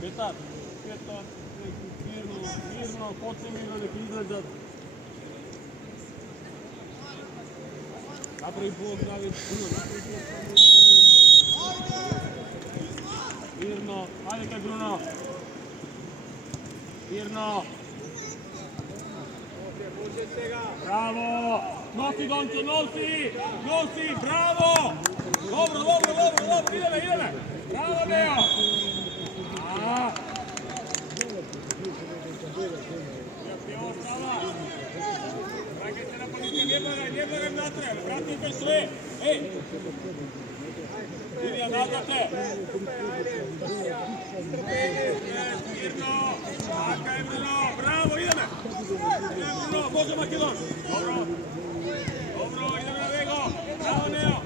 Petar, mirno, počne mirno nek izleđat. Napravi blok, David, Mirno, ajde kaj Bruno. Mirno. Bravo! Nosi Dončo, nosi! Bravo! Dobro, ideme! Bravo, Neo! Не бъдем натре, вратите sve! Ej! Ilija, nazvate! Mirno! Aka je Bruno! Bravo, ideme! Bruno, Bože Makedon! Dobro, ideme na Vego! Bravo, Neo!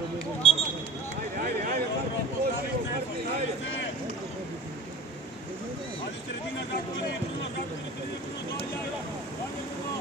Ajde, postavi se! Ajde, sredina, zatvori, Bruno, sredina, Bruno, dođe, Bruno!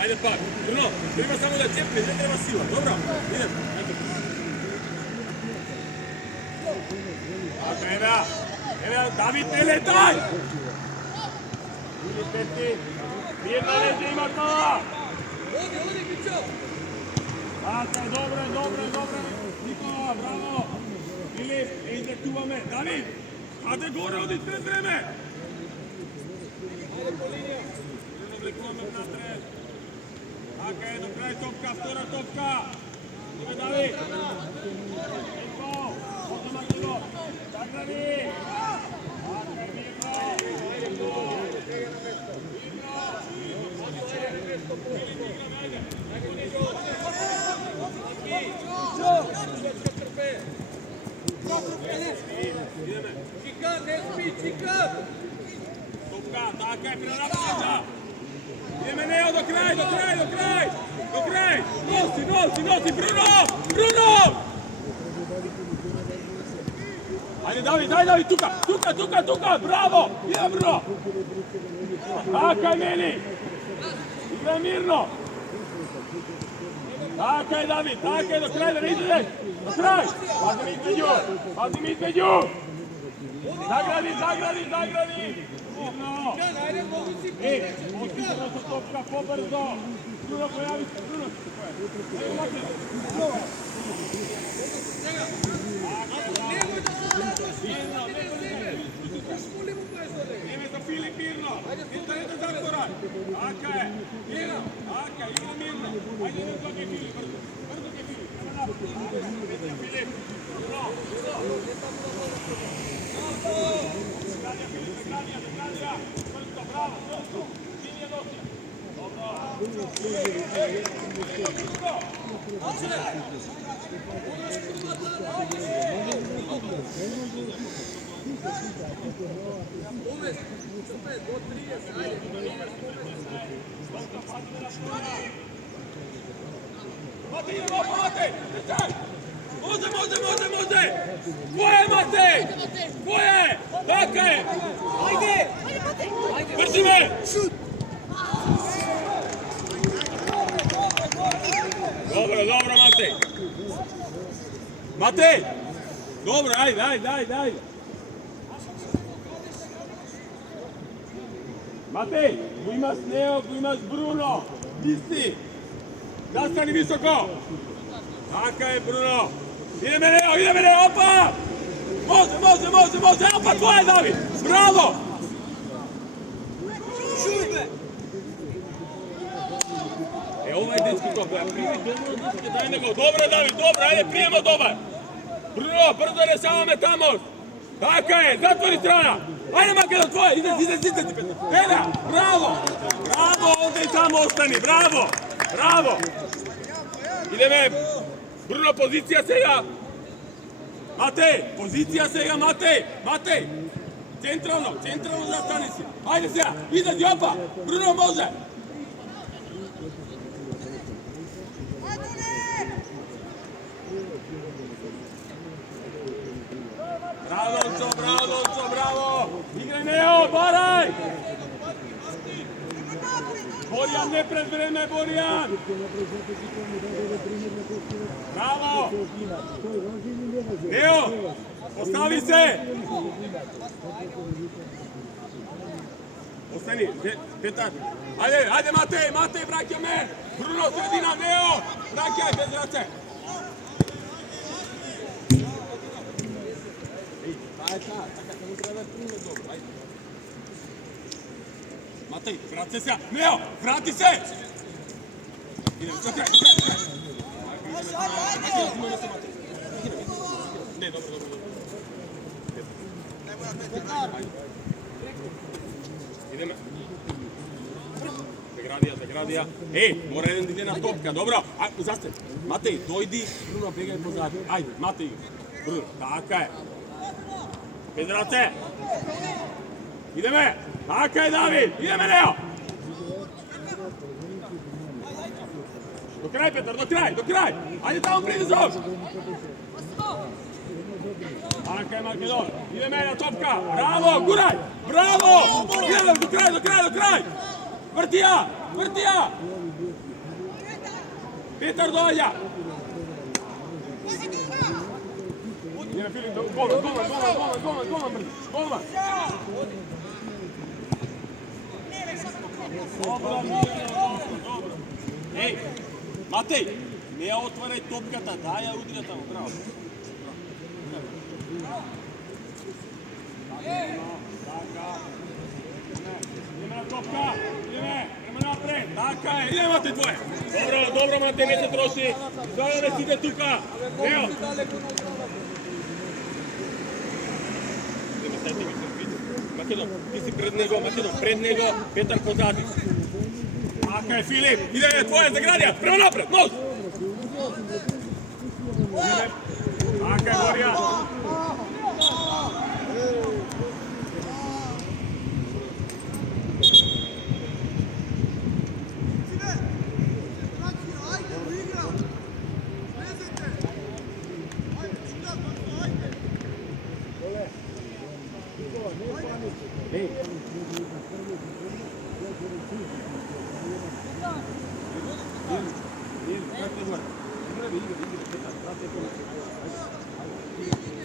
Ajde par, Bruno, treba samo da cepne, ne treba sila, dobro? Idem. Evo, David, ne letaj! Vidite ti, mirno leđe ima to! Odi, Mićo! Dakle, dobro, Nikola, bravo! Filip, izlekuva me, David! Hajde gore, odi pred vreme! Ajde po liniju! Vlekuva me napred! Dakle, do kraja topka, vtora topka! Ide David! Niko! Oto Makilo! Zagradi! Dakle, mirno! Ajde to! Mirno! Odiće! Filip, igram, ajde! Neko Niko! Čika, ne spi, čika! Topka, taka je, prerapića! Ideme Neo, do kraj! Nosi, Bruno! Ajde David, tuka, bravo! Idem Bruno! Taka je meni! Igraj mirno! Taka je David, do kraja, da ne izvedeš! Do kraj! Pazim između! Zagradi! Mirno! Ej, otišamo sa topka, pobrzo! Bruno, pojavi se, Bruno! Evo Makar! Ideme za Filip mirno! Ideme za zatvoran! Aka je! Mirno! Idemo mirno! Ajde, idemo za Filip, brzo ke Filip! Idemo za Filip! Bruno! Gradija! Brzo, bravo! Čini je nosi! Dobro! Matej! Može! Ko je Matej? Така е! Брзи ме! Dobro, Matej! Matej! Dobro, ajde! Matej, tu imaš Neo, tu imaš Bruno! Isti! Nastani visoko! Така е, Bruno! Ideme Neo, opa! Može, opa tvoje, David! Bravo! Ovaj dečki to primi dobro, daj nego. Dobro, David, dobro, ajde, prijemo dobar. Bruno, brzo rešavame tamo. Така je, zatvori strana. Ajde, Makedon, tvoje, izlezi. Pena, bravo, ovdje i tamo ostani, bravo. Ideme, Bruno, pozicija sega. Matej. Centralno zastani si. Ajde sega, izlezi, opa, Bruno može. Bravo! Igraj Neo, baraj! Borjan, ne pred vreme, Borjan! Bravo! Neo, postavi se! Ostani, Petar! Ajde, Matej, vraća me! Bruno, sredina, Neo! Vraćaj, bez vraće! Matej, vrati se! Neo, vrati se! Idemo, za kraj! Ne, dobro. Idemo. Zagradija. Mora jedan da ide na topka, dobro? Zastavi. Matej, dojdi, Bruno, begaj pozadnje. Ajde, Matej, Bruno, taka je. Pedrace! Ideme! Така е, Давид! Идеме, Нео! До край, Петър, до край! Айде там призов! Така е, Македон! Идеме на топка! Браво, гурай! Браво! Идеме до край! Въртия! Петър, дойдя! Идеме, Филип, голман! Dobro. Ej, Matej, ne otvaraj topkata, daj ja udrija tamo, bravo. Ideme na topka, idemo napred, taka je, idemo Matej tvoje. Dobro Matej, ne se troši, sada ne ide tuka, evo. Makedon, ti si pred njego, Petar pozadi. Така je, Filip, ide tvoje Zagradija, prema napred, nož! Така je, Borjan.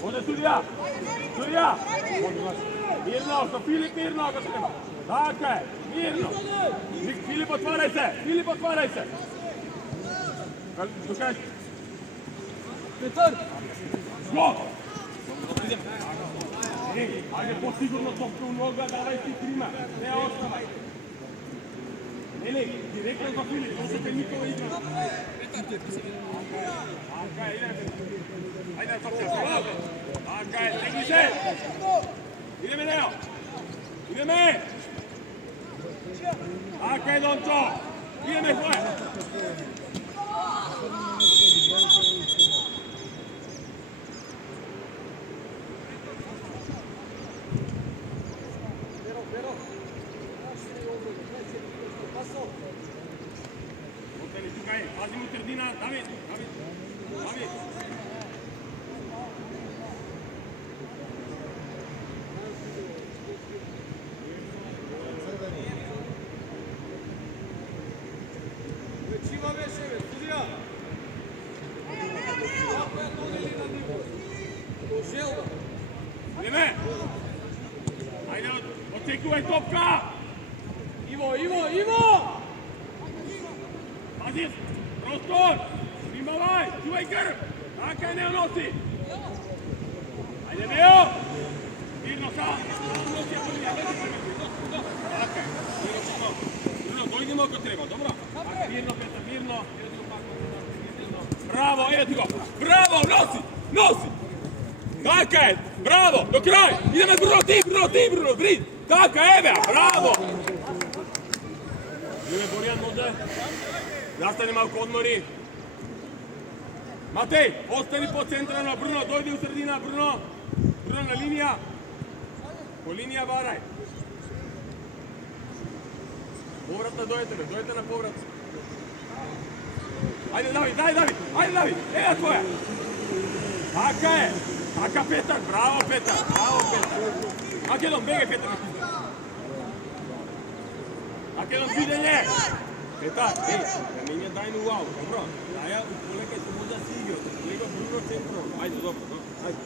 Ode sudija! Mirno, što Filip mirno ga treba. Tako je, mirno. Filip, otvaraj se! Dukaj. Petar! Skok! Ajde, posigurno topka u noga, davaj ti trima. Ne ostavaj. Ne, direktno za Filip, to se te nikova igra. Така е, Ajde, topka, bravo! Така е, теги се! Ideme, Neo! Ideme! Така е, Dončo! Ideme, tvoje! Ostani tukaj, pazimo sredina, David! Očekuvaj topka! Ivo! Pazi, prostor! Primavaj, čuvaj grb! Takaj ne nosi! Ajde, Neo! Mirno sam! Nosi je prvi, a vezi prvi! Takaj, Bruno, dojdemo ako treba, dobro? Mirno, Petar, mirno! Bravo, evo ti go! Bravo, nosi! Takaj, bravo, do kraja! Ideme, Bruno, brid! Takaj, evo, bravo! Ide Borjan može. Zastani malko odmori. Matej, ostani po centralno. Bruno, dojdi u sredina. Bruno na linija. Po linija varaj. Povratna dojete na povrat. Ajde David. Evo tvoja. Taka Petar. Bravo Petar. Makedon, begaj Petar. Makedon, videnje. Petar, ne mi je dajno u auto, dobro. Daja u kolega se možda si igrao, kolega Bruno centrom. Ajde, dobro, ajde.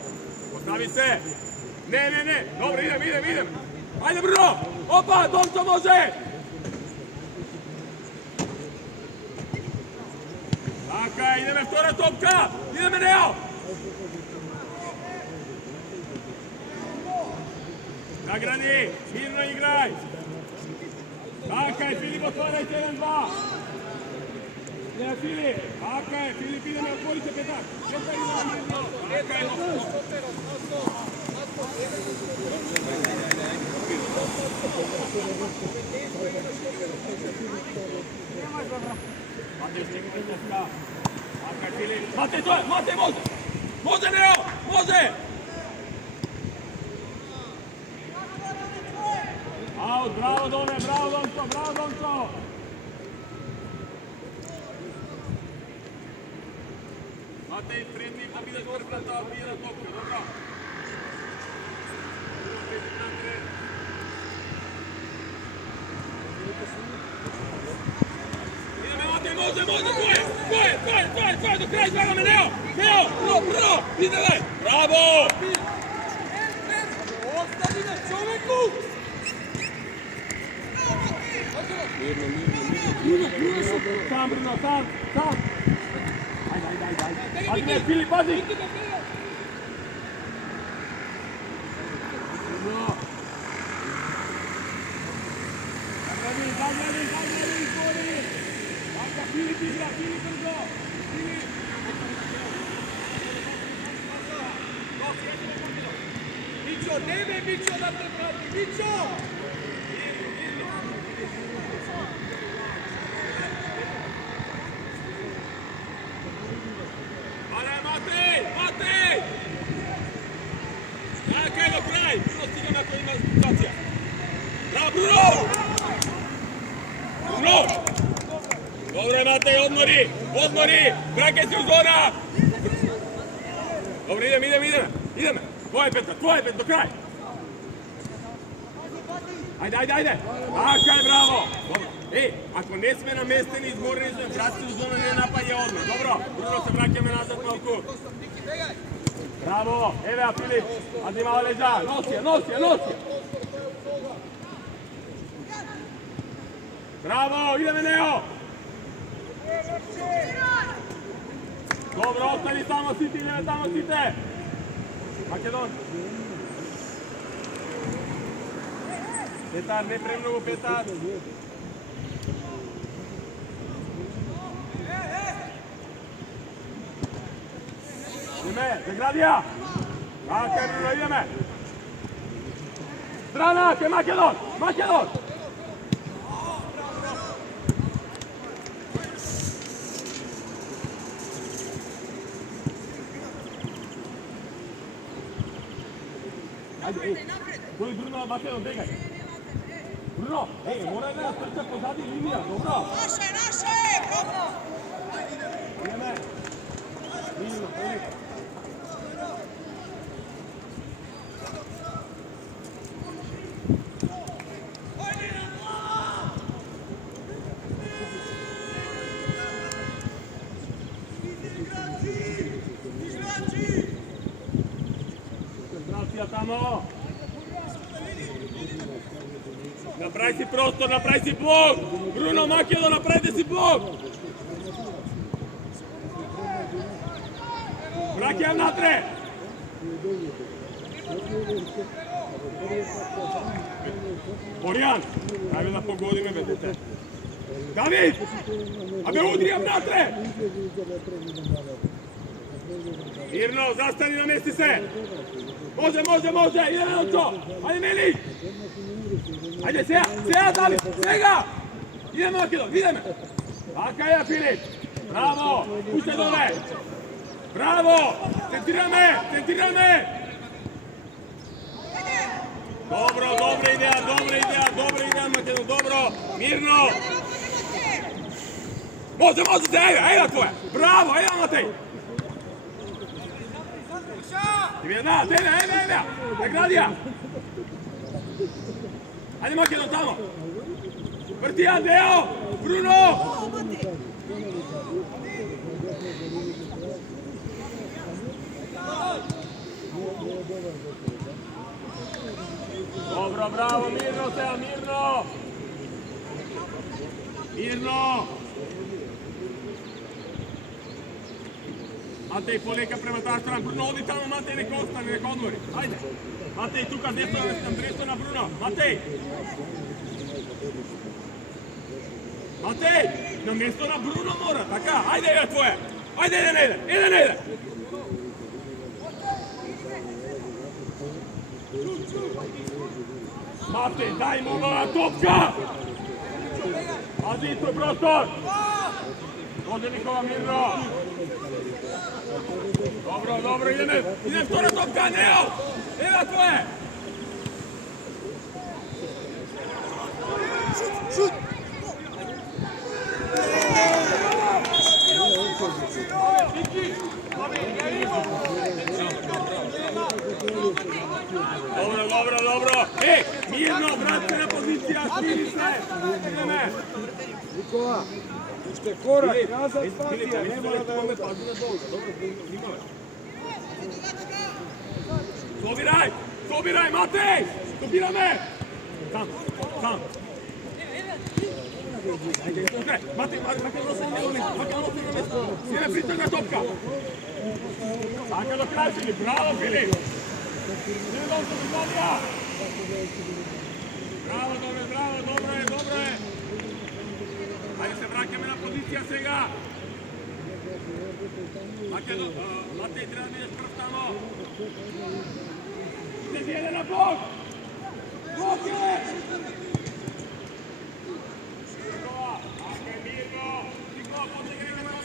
Postavi se. Ne, dobro, idem. Ajde, Bruno, opa, Donco može. Taka, ideme vtora topka, ideme Neo. Nagrani, mirno igraj. Takaj, Filip, otvarajte 1-2. Ne, Filip. Takaj, Filip, ideme, otvorite Petar. Petar idemo mirno. Takaj, Matej, čekajte dneska. Takaj, Filip. Matej, to je, Matej, može. Može, Neo, može. Out, bravo Donco! Matej, prednji, pa vidiš vrplata, bira topka, dobro? Ideme, Matej, može, tvoje, do kraja izgleda me, Neo, Bruno, ideme, bravo! Ostavi na čoveku! Sam, Bruno, sam! Ajde! Pazi me, Filip, pazi! Bruno! Zagradi, izbori! Ajde, Filip igra, Filip brzo! Mićo, neme Mićo da te prati, Mićo! Matej! Čekaj do kraj! Bruno stiga na koji ima situacija. Bravo, Bruno! Dobro je, Matej, odmori! Krakaj si u zona! Dobro, idem! Tvoje Petar, do kraja! Ajde! Akaj, bravo! Ako ne sme na mesteni izborni zon, vrati u zonu, ne napadje odmah, dobro? Bruno se vraćame nazad malku. Bravo, evo Filip, Adi malo leđa, nosi je! Bravo, ideme Neo! Dobro, ostani tamo site! Makedon! Petar, ne premnogo, Petar! Ideme, Zagradija! Takaj, Bruno, ideme! Stranak je Makedon! Ajde, koji Bruno, Makedon, begaj! Bruno, mora da nas trča pozadi linija, dobro? Naše, bravo! Ideme! Mirno, prvi! Koncentracija tamo! Направи си простор, направи си блок! Бруно Македо, направи си блок! Враќајам натре! Боријан, ајде да погодиме бе дете. Давид! Абе удријам натре! Мирно, застани, намести се! Може, идеме на то! Ајде Мели! Ајде сега Давид, сега! Идеме Македон, идеме! Така ја Филип! Браво! Пуште доле! Браво! Центрираме! Добра идеја, Македон, добро! Мирно! Може, ајде твоја! Браво, ајде Матеј! Ајде! Наградија! Ајde Македон тамо! Врти Андео! Бруно! Dobro, bravo, mirno Teo, mirno! Matej poleka prema ta strana, Bruno odi tamo, Matej nek ostane, nek odmori, ajde! Matej tuka desno na Bruno, Matej! Matej, na mjesto na Bruno mora, taka, ajde je tvoje! Ajde, ide! Matej, daj mu ova topka! Pazi, tu prostor! Ode Nikola mirno! Dobro, idem vtora topka, Neo! Evo tvoje! Šut! Dobro! Mirno, vratite na pozicija, smiri se! Ideme! Nikola, ušte korak, nazad patija, ne mora da je upa. Sobiraj, Matej! Stopira me! Sam! Ajde, Matej, Sjede pritom na topka! Tako do kraja, Filip, bravo Filip! Bravo, dobro je! Ajde se vraćame na pozicija svega! Matej, treba da ideš prv tamo! Ide sjede na blok! Blok je! Nikola, ako je mirno! Nikola, potegaj na mirno!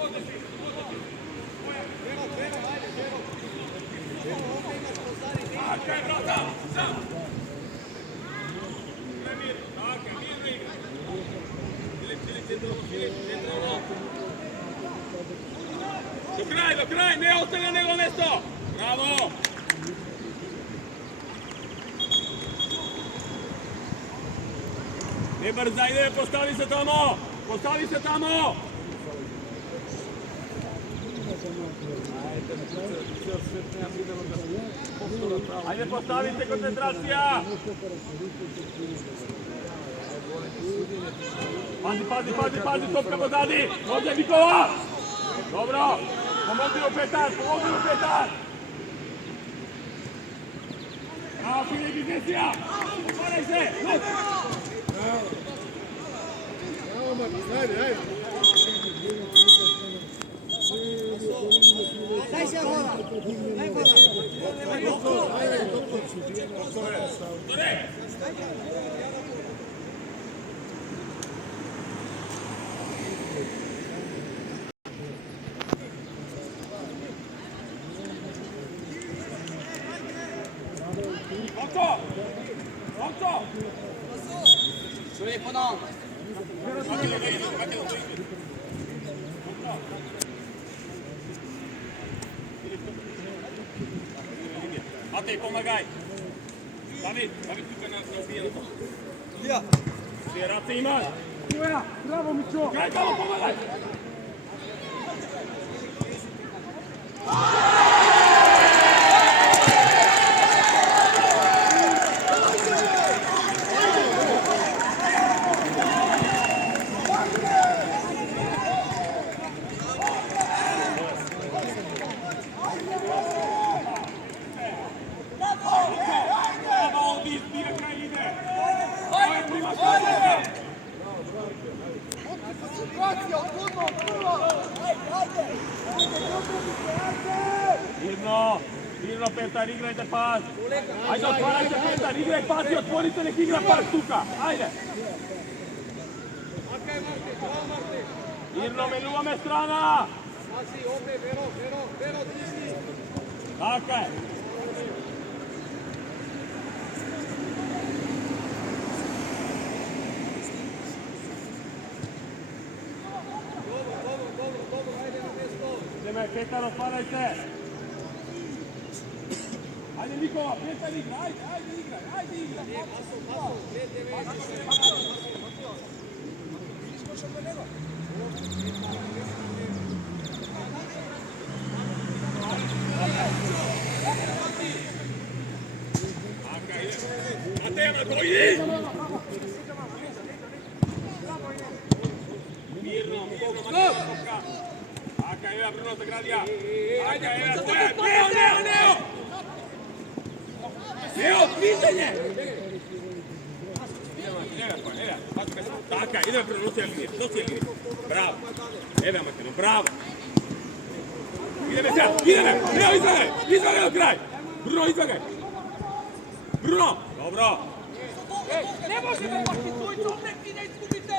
Ode si! Čekaj, brata! Sam! Mirno igra! Filip, do kraj! Ne ostane na nego mesto! Bravo! Ne brzaj, ide, postavi se tamo! Ajde, postavite koncentracija! Pazi, topka pozadi! Ovdje Nikola! Dobro! Pomogli u petar! Bravo, Filip, iznesija! Otvaraj se! Bravo, Mati, ajde! Daj se voda! Čovjek ponovno. Matej, pomagaj! David, tuka nas ne ubije na to. Ja! Svjerace imaš! Tvoja, bravo Mićo! Kraj tamo, pomagaj! Petar, pazi. Ajde, otvaraj se, Petar, igraj, pazi, otvorite, nek igra par tuka. Ajde. Okej, Martin, bravo, Martin. Mirno, me ljuba me strana. Pazi, opet, Vero, tisni. Tako je. Dobro, ajde na mjesto. Ideme, Petar, otvaraj se. Ajde, Nikola, Petar igra, ajde igra. Paso, vete, Matema, dojdi! Mirno, Matema. Aka, evo, Bruno, se gradija. Aka, evo, Neo! Neo, križenje! Taka, idemo Bruno, nosi linije. Bravo. Evo, Matema, bravo. Ideme sad, Neo, izvagaj do kraj. Bruno, izvagaj. Bruno! Dobro! Ne možete pati tvoj čovnek i ne izgubite!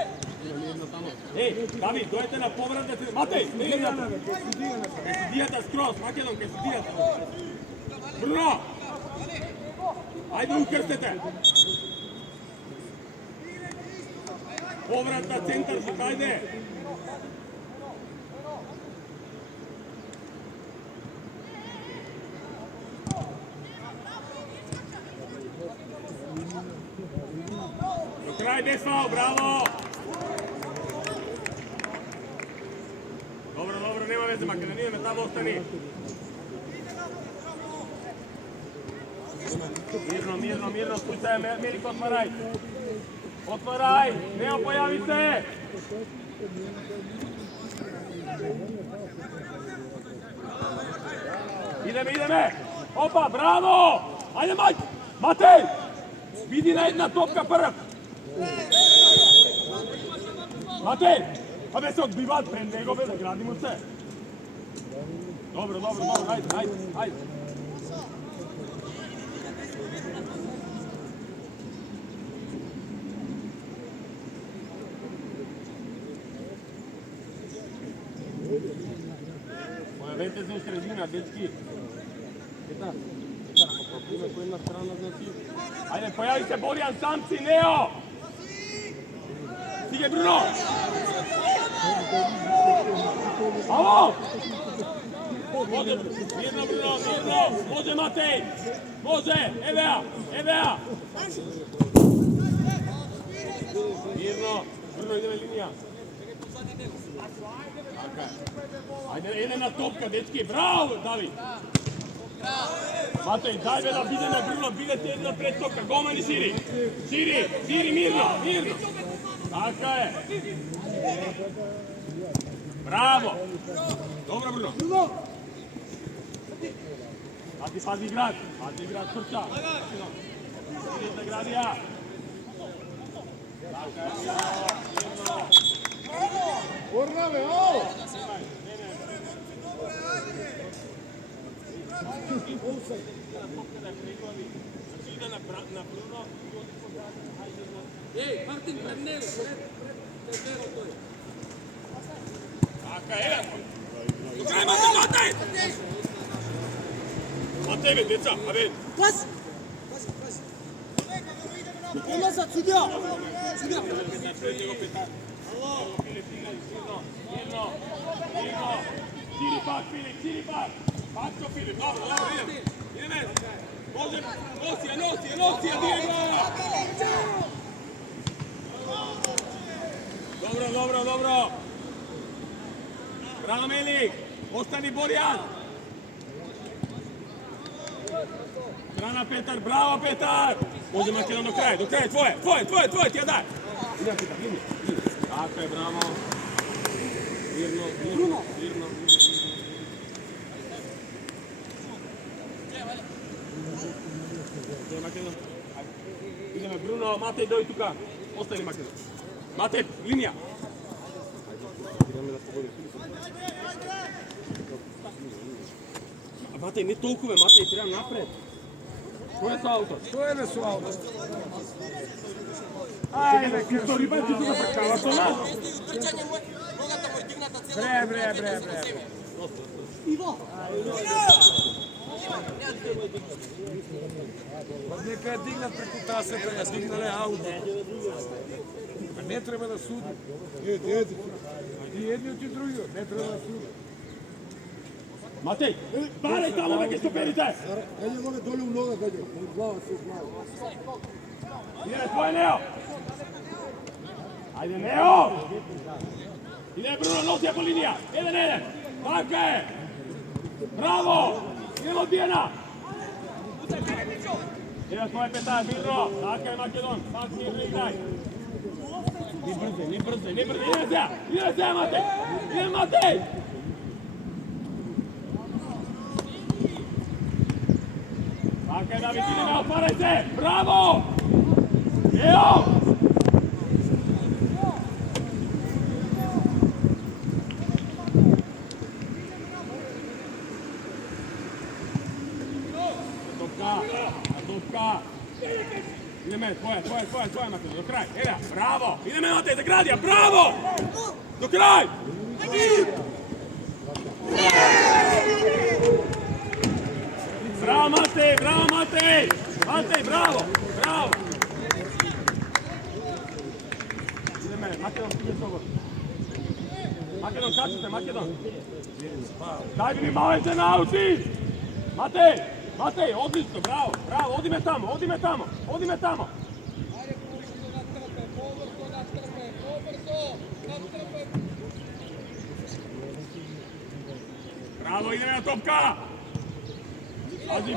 Ej, David, dojete na povrat da se... Matej, ne idete! Kaj si dijeta skroz, Makedon, kaj si dijeta! Bruno! Ajde, ukrstite! Povrat na centar, ajde! Kraj bez faul, bravo! Dobro, nema veze, Makedonija, me tamo ostani. Mirno, spuštaj, Miliko, otvaraj! Neo, pojavi se! Ideme! Opa, bravo! Ajde, Matej! Vidi na jedna topka prv! Matej! Pa be se odbivat pred njegove, da gradimo se. Dobro, ajde. Pojavite se u sredina, dečki. Petar, ako propune ko jedna strana, znači... Ajde, pojavi se Borjan, sam si, Neo! Stige, Bruno! Alo! Mirno, Bruno! Može, Matej! Može! Evea! Mirno! Bruno, ideme linija. Ajde, jedna topka, dečki! Bravo, David! Matej, daj me da bideme, Bruno, bidete jedna pred topka. Gomani, širi, mirno! Tako je! Bravo! Dobro, Bruno! Pazi grad, Krča! Idete, Gradija! Ornave, ovo! Ej, Martin, pred Nero to je. Taka je! Do kraja, Matej! Matej, deca, a ven! Pazi! Ulazat, sudija! Mirno! Širi pak! Pakco, Filip, dobro, ideme! Može, nosija, Diego! Dobro! Bravo, Melik! Ostani, Borjan! Strana, Petar, bravo, Petar! Može, Makedon, do kraja, tvoje, ti ja daj! Idem, Petar, linija. Tako je, bravo! Mirno! Ideme, Bruno, Matej, doj tuka. Ostani, Makedon. Matej, linija. Matej, ne толкова, Matej, trebam napred. Кој е со ауто? Што е бе со ауто? Ајде, Кристо, рибајте тука прекава со нас. Бре. Па нека ја дигнат преку тасета, ја дигнале ауто. А не треба да суди. Еди. И едниот и другиот, не треба да суди. Матеј, барај таму веќе стоперите. Гаѓа горе доле у нога, гаѓа. У глава, со глава. Иде, твој Нео. Ајде, Нео. Иде, Бруно, носи ја по линија. Еден. Така е. Браво. Идемо одбиена. Иде, твој Петар, Бирно. Така е, Македон. Пак мирно играј. Не брзај. Иде сега, Матеј. Иде, Матеј. Така е, Давид, идеме, отварај се! Браво! Ео! Топка! Идеме, твоја, Матеј, до крај, еда, браво! Идеме, Матеј, за градија, браво! До крај! Браво, Матеј! Матеј, браво! Идеме, Македон, стиге слободно. Македон, качите, Македон. Дај ми малете научи! Матеј, одлично, браво, одиме тамо. Браво, идеме на топка! Пази!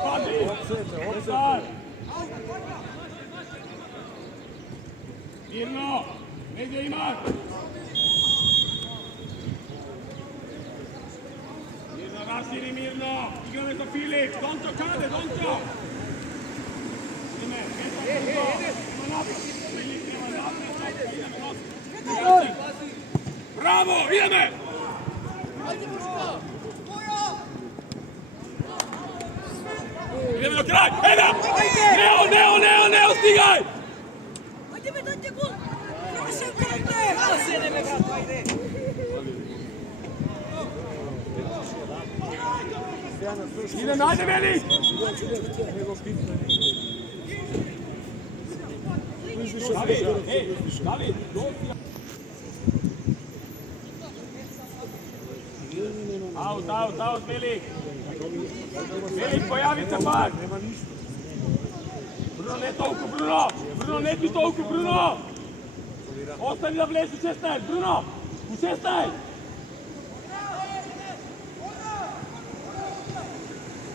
Офсайд! Мирно! Негде има! Мирно, расири, Мирно! Играме за Филип! Дончо, каде, Дончо? Идеме, има напад! Филип, има напад! Браво, идеме! Ideme do kraja! Eda! Neo, stigaj! Ajde me, dajte gol! Ajde me, brate, ajde! Ideme, ajde meni! David, Out, Milik! Milik, pojavi se pak! Bruno, ne toliko, Bruno! Bruno, ne ti toliko, Bruno! Ostani da vlezi u 16, Bruno! U 16!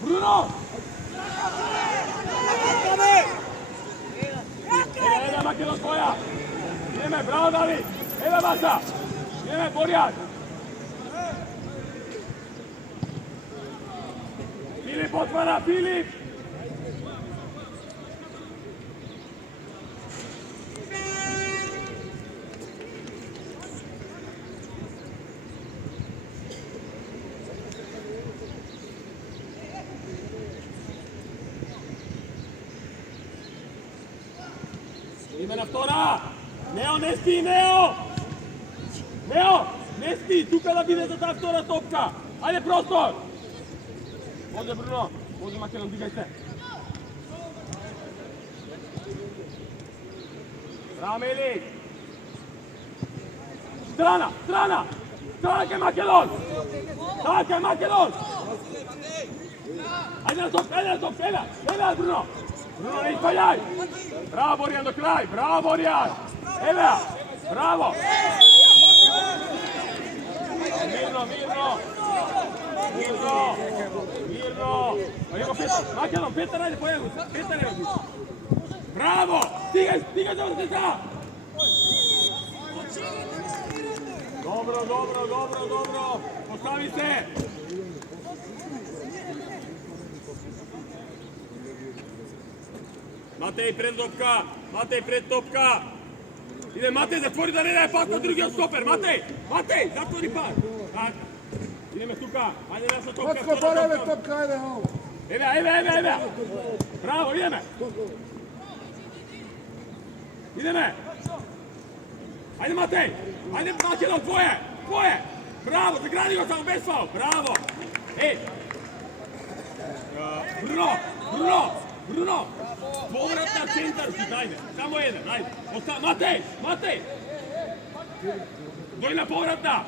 Bruno! Eda, Makedon tvoja! Ideme, bravo David! Eda, Baša! Ideme, Borjak! Filip otvara, Filip! Ideme na vtora! Neo, ne sti, Neo! Neo, ne sti, tuka da bide za ta vtora topka! Ajde, prostor! Ovdje Bruno, ovdje Makedon, digaj se. Bravo Milik. Strana je Makedon. Taka je Makedon. Ajde na top, Eda Bruno. Bruno, ne ispaljaj. Bravo Borjan do kraj, bravo Borjan. Eda, bravo. Mirno! Evo Makedon, Petar, ajde, pojavi se! Petar je ovdje! Bravo! Stigaj za vrtica! Dobro! Postavi se! Matej, pred topka! Ide Matej, zatvori da ne daje pas na drugi stoper! Matej, zatvori pas! Ideme tuka, ajde naša topka. Kocko, bareve topka, ajde ovo. Eva. Bravo, ideme. Ideme. Ajde Matej, ajde Makedon, tvoje. Bravo, zagradi go samo bez faul, bravo. Ej. Bruno. Povrat na centar, ajde, samo jedan, ajde. Matej. Doj na povratna.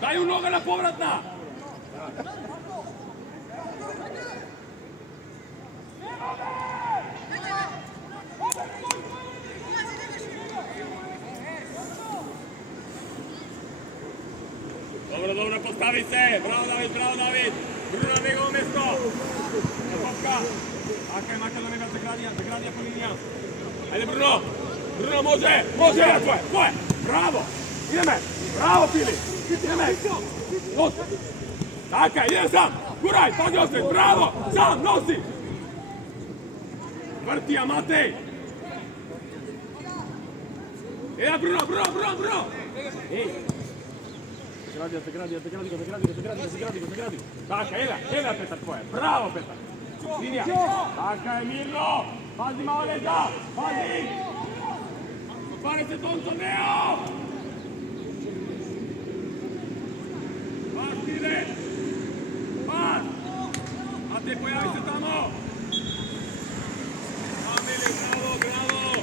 Daju noga na povratna. Dobro, postavi se. Bravo David. Bruno na njegovo mjesto. Kopka. Aka je Makedon neka zagradija po linija. Ajde Bruno, može, tvoje. Bravo. Ideme. Bravo Filip. Ideme. Taka, idem sam. Guraj, pazi osveć. Bravo. Sam, nosi. Vrtija Matej. Eda Bruno. Ej. Zagradi go. Taka, eda Petar tvoje. Bravo Petar. Linija. Taka je mirno. Pazi malo leza. Pazi. Pare se Tonto Neo. Pas ide. Pas. Matej, pojavi se tamo. Ameli, bravo.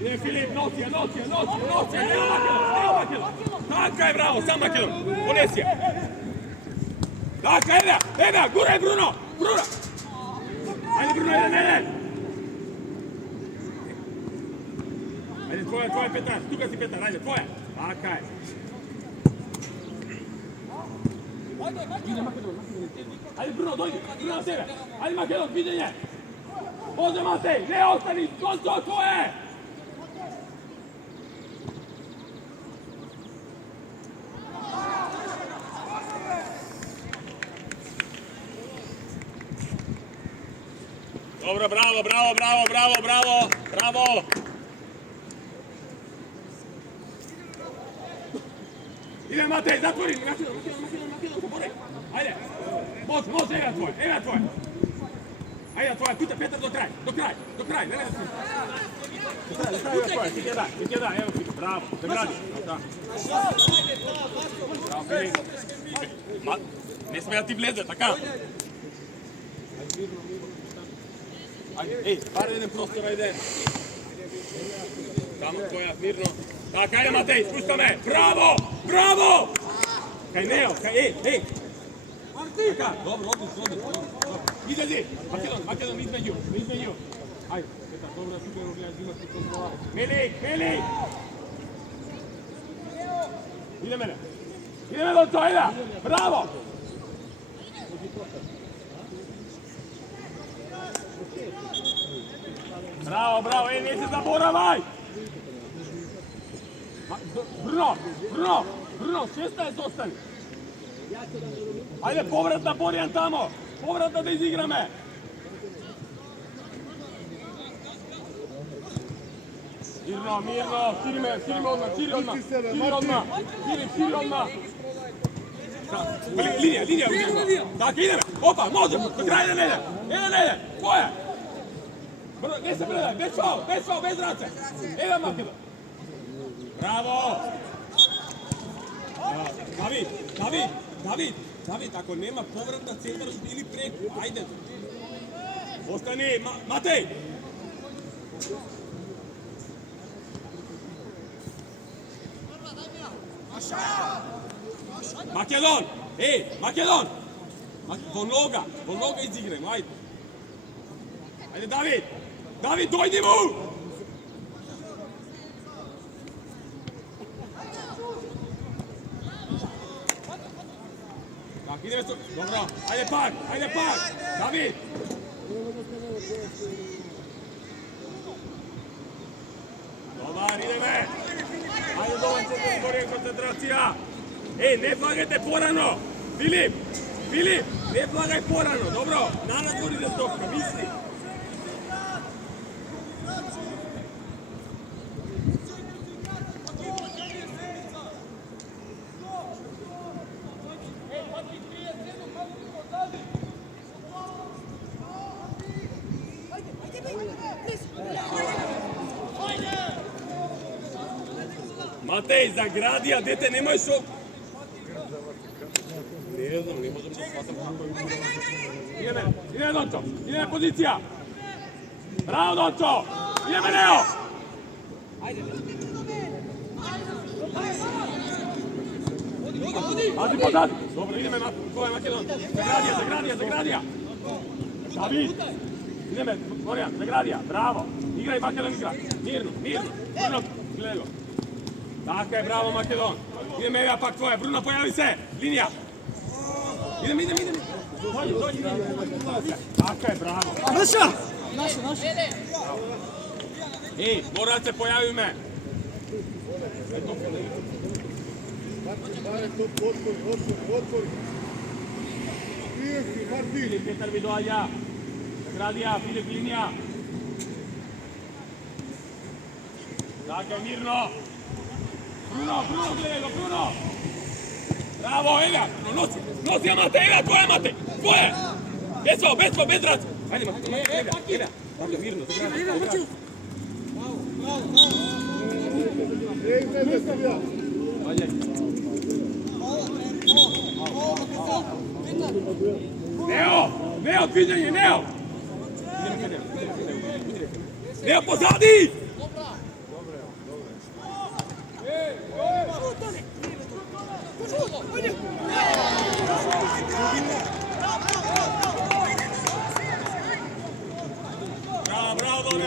Ide Filip, nosi, nema Makedon. Taka je bravo, sam Makedon. Ponesi je. Taka, eda, guraj Bruno. Ajde Bruno, ide. Ajde, tvoje Petar, tuka si Petar, ajde, tvoje. Taka je. Ajde Bruno, dojdi, Bruno na tebe. Ajde Makedon, viđenje. Može Matej, ne ostani, konco tvoje. Dobro, bravo. Ide Matej, zatvori. Makedon, zaboravi. Ajde. Može, ega tvoj. Ajde, tvoja, pita Petar do kraj. Ne smi. Do kraj, ti da, evo ti, bravo, zagradi. Bravo, Filip. Ne sme da ti vleze, taka. Ajde, ej, bar idem prostora, ide. Tamo tvoja, mirno. Tako, ajde Matej, spušta me. Bravo! Kaj Neo, ej. Taka, dobro, odlično. Izađi, Makedon, između. Ajde, Petar, dobro, super, imaš ti kontrola. Milik! Ide mene do tojda, bravo! Bravo, ej, nije se zaboravaj! Bruno, 16 ostani. Ajde, povratna Borjan tamo, povratna da izigra me. Mirno, širi odmah. Linija. Tako, ideme, opa, može, do kraja ne ide. Tvoje. Ne se predaj, bez faul, bez race. Jedan Makedon. Bravo. David, ako nema povratna centar, ili preko, ajde. Ostani, Matej. Makedon. Do noga izigrajmo, ajde. Ajde, David, dojdi mu! Tak, ideme su... Dobro, ajde pak! David! Dobar, ideme! Ajde, dovoljno koncentracija! Ej, ne flagajte porano! Filip, ne flagaj porano, dobro? Nanadvor ide stopka, misli! Matej, zagradi, a dete nemoj šo... Ne znam, ne možem da shvatam kako je... Ideme, Dončo, ideme pozicija! Bravo, Dončo! Ideme, Neo! Pazi pozad! Dobro, ideme, ko je Makedon? Zagradija! David! Ideme, Borjan, Zagradija, bravo! Igraj, Makedon igra! Mirno! Gledaj go! Tako je, bravo, Makedon! Ideme, Evija, pak tvoje! Bruno, pojavi se! Linija! Ideme! Dođi! Tako je, bravo! Naša! Ej, morat se pojavi me! Otvor. Rijeki, Martin. Filip Petar Vidoalja. Zagradija, Filip linija. Tako je, mirno. Bruno, gledaj go, Bruno. Bravo, Evija. Nosi Amate, Evija, tvoje Amate. Tvoje. Beso, bez raca. Ajde, Evija. Tako, mirno, Zagradija. Ajde. Neo, viđenje, Neo! Neo, pozadi!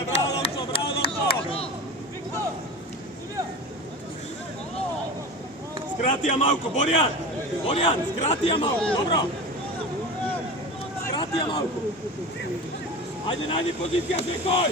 Bravo, Dončo! Skrati Amalko, Borjan, skrati Amalko, dobro. Skrati Amalko. Ajde, najdi pozicija Sekoj.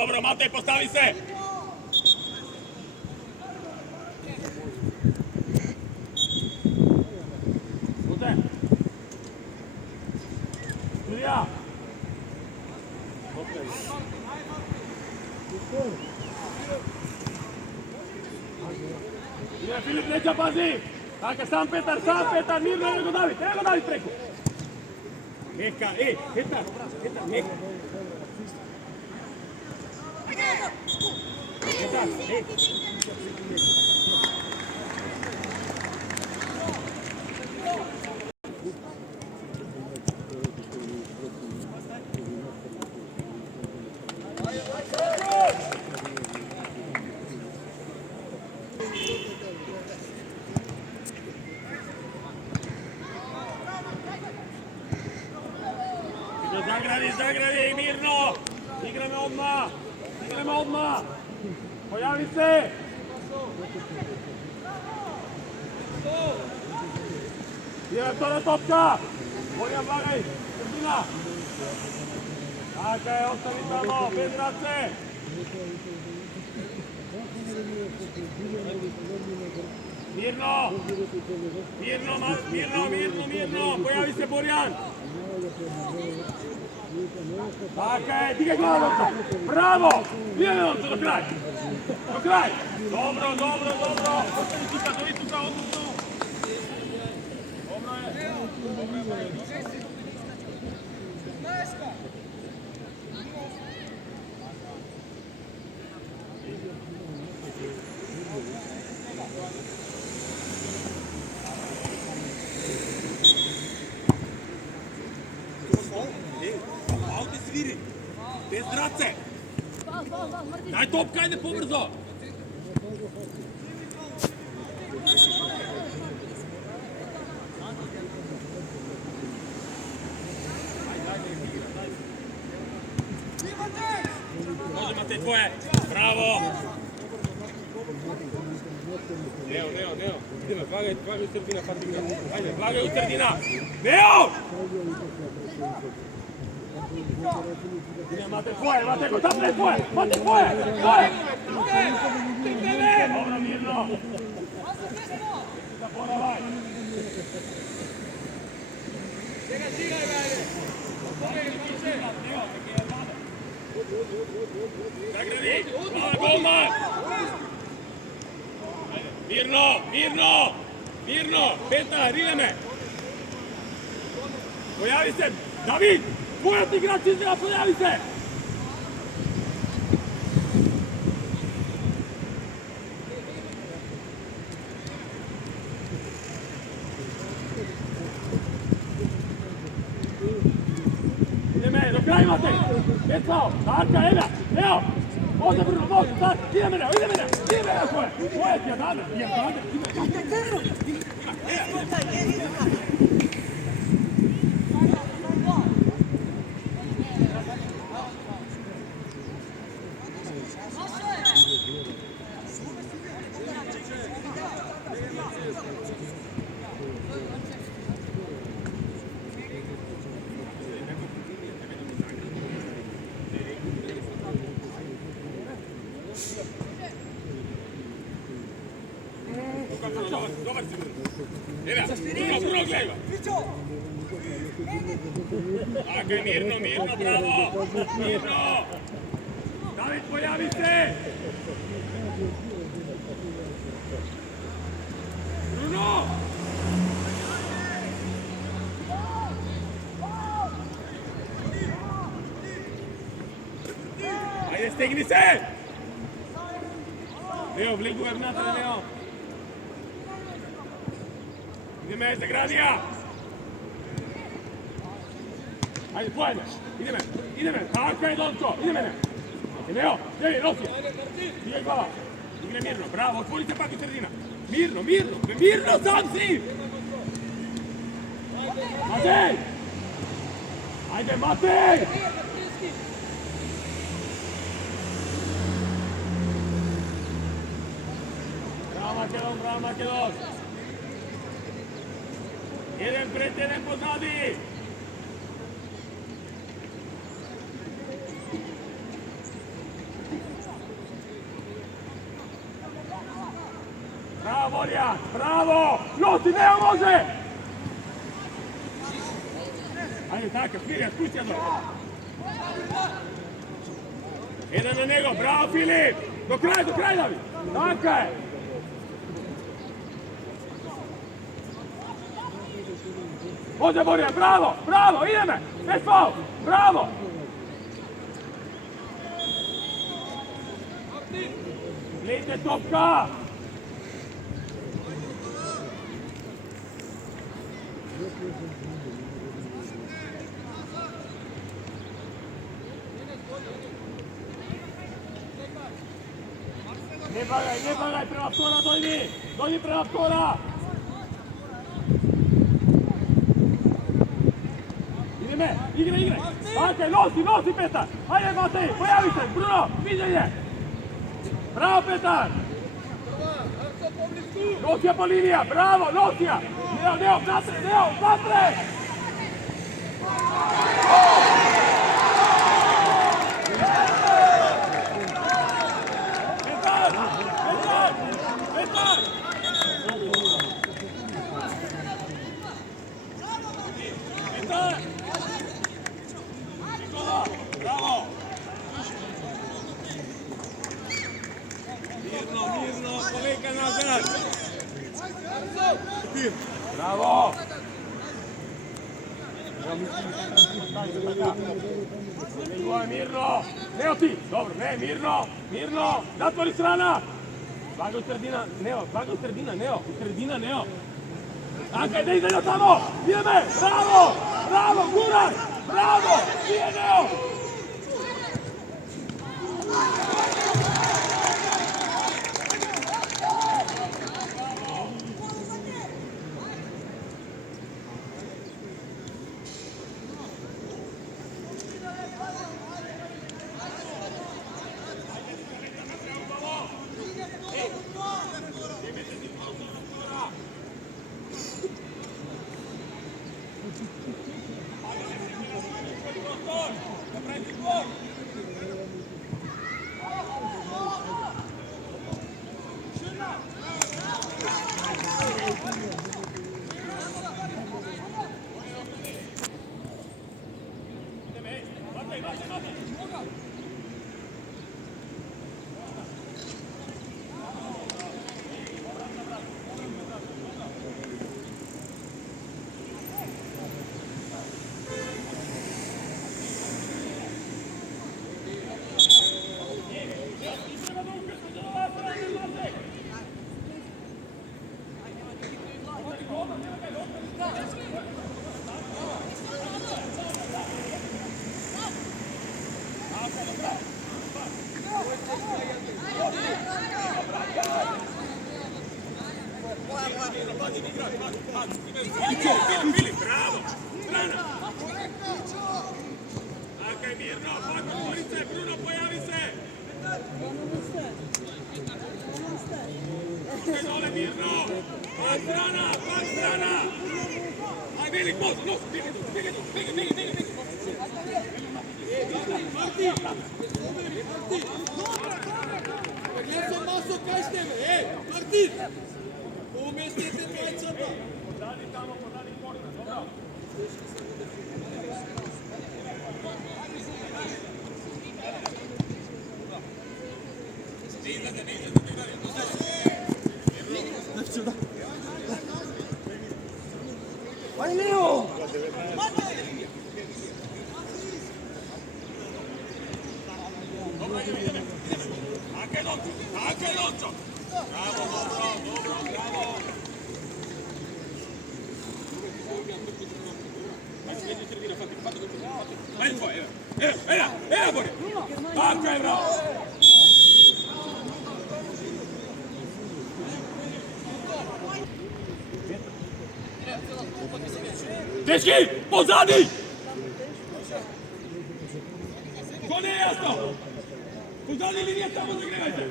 Dobro, Matej, postavi se! Ute! Studija! Ide Filip, neća, pazi! Tako, sam Petar, mirno, nego David preko! Petar, meka! Zagradi, mirno! Igrame odmah! Pojavi se! Direktore topka! Borjan, blagaj! Sredina! Tako je, ostavi tamo, bez race! Mirno! Pojavi se Borjan! Tako je, digaj glavu! Bravo! Ideme on do kraja! Dobro! Ostavi tuka, odlučno! Dobro je! Ovdje sviri! Bez race! Daj topka, ajde pobrzo! Može Matej, tvoje! Bravo! Neo! Ideme, vagaj u sredina, Fatima! Ajde, vagaj u sredina! Neo! Mate tvoje, tvoje! Dobro, mirno! Zaboravaj! Zagradi! Bravo, golman! Mirno, mirno! Mirno! Petar, ideme! Pojavi se! David! Tvoj ti igrač izgleda, pojavi se! Ideme, do kraja imate! Petlao, Darka, evo! Može Bruno, može, sad, ideme, ideme, tvoje ti je dana, Dobar si Bruno, Bruno gleda! Tako je, mirno, bravo! Mirno! David, pojavi se! Bruno! Ajde, stegni se! Leo, vligu je vnatre, Leo! Ideme, Zagradija! Ajde, pojede! Ideme! Tako je, Donko! Ideme! Leo, nosi! Nije glava! Igre mirno, bravo, otvori se pak u sredina! Mirno, sam si! Matej! Ajde, Matej! Bravo, Makedon! Jedan pred, jedan pozadi! Bravo, Borja! Bravo! Nosi, Neo može! Ajde, tako, Filija, spusti ja dole. Jedan na nego, bravo, Filip! Do kraja, David! Tako je! Može, Borja, bravo, ideme! Bez faul, bravo! Lite topka! Ne bagaj, prema skora, dojdi prema skora! Igre! Ajde, nosi Petar! Ajde, Matej, pojavi se! Bruno, viđenje! Bravo, Petar! Nosija po linija, bravo, nosija! Neo, znatre! Petar! Bravo! Mirno, kolega nazad! Bravo! Mirno! Neo ti! Dobro, mirno! Zatvori strana! Vaga u sredina, Neo! Akaj, ne ide na tamo! Ideme! Bravo! Guraj! Bravo! Nije Neo! Filip, bravo! Strana! Čakaj, mirno, pak otvori se, Bruno, pojavi se! Čekaj dole, mirno! Pak strana! Aj, Velik, nos, bigi! Гледам масо кај сте бе. Мартин. Поместете тројцата. Подали тамо, подали корна, добро. Ај Лео! Tako je Lončo! Bravo, dobro! Ajde tvoj, evo, Bori! Tako je, bravo! Dečki, pozadi! To nije jasno! Pozadi linija, tamo zagrevajte!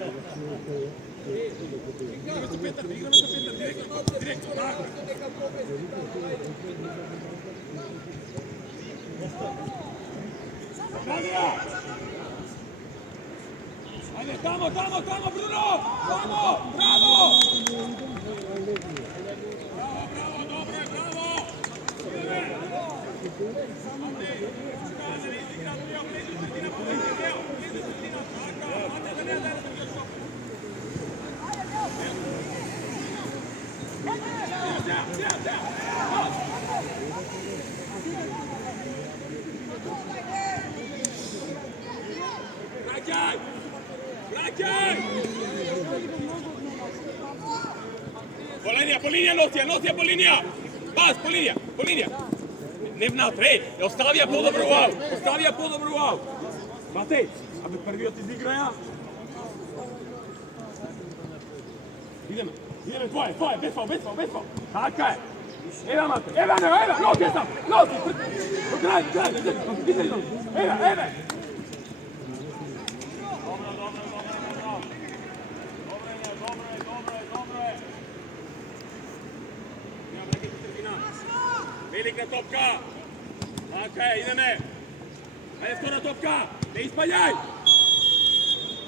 Igrame se Petar, direktno, tako! Nadija! Ajde, tamo, Bruno! Tamo, bravo! Dobro je, bravo! Полинија, по линија! Пас, по линија! Не внатре, оставија подобро у аут! Матеј, абе првиот изиграја. Идеме, твоје, без фал. Така е. Ева, Матеј, ева, носи сам, носи! Крај, еве! Велика топка! Така е, идеме! Ајде втора топка! Не испаѓај!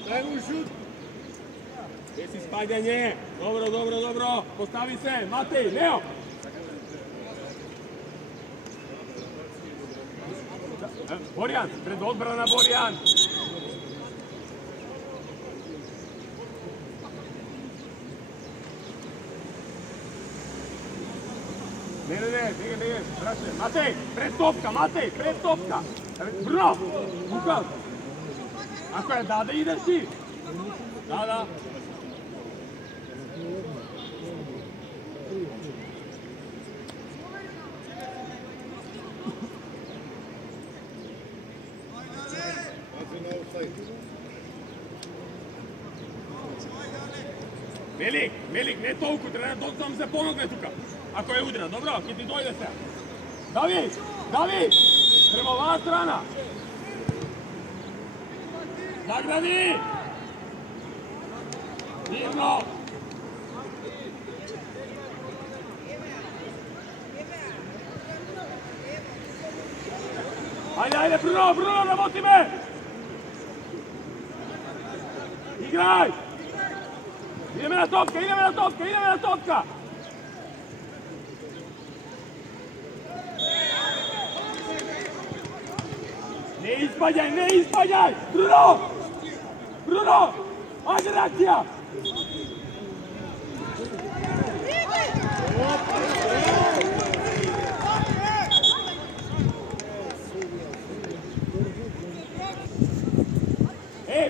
Дај му шут. Без испаѓање! Добро! Постави се! Матеј, Лео! Боријан, пред одбрана Боријан! Не, брате, Матеј, пред топка! Бруно, Лукас! Ако е даде, идеш ти! Да. Велик, не толку, треба да се помогне тука. Ако е удрена, добро, ќе ти дојде се. Дави! Према оваа страна. Награди! Mirno! Ajde, Bruno, работи ме! Играј! Идеме на топка! Не испаѓај! Bruno! Ajde reakcija!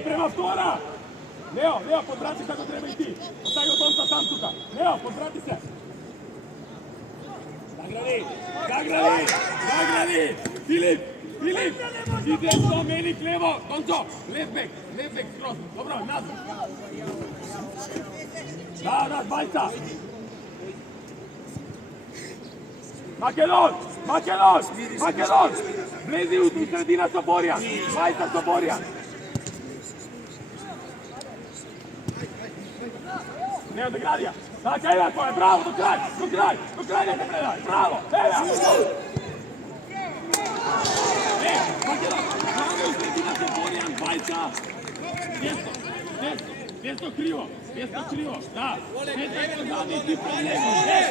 Prema vtora! Leo, podvrati kako treba i ti. Ostavi od onca sam tuka. Leo, podvrati se. Zagradi! Filip! Ide to meni levo. Tonco, left back, cross. Dobro, nazad. Da, dvajca. Македон! Македон! Македон! Влези у средина со Борјан! Мајца со Борјан! Не одиградија! Така, ева кој, браво, до крај! До крај! До крај не се предај! Браво! Ева! Македон! Влези у средина со Борјан, Мајца! Десно криво! Десно криво! Да! Десно позади, ти проблеми! Не!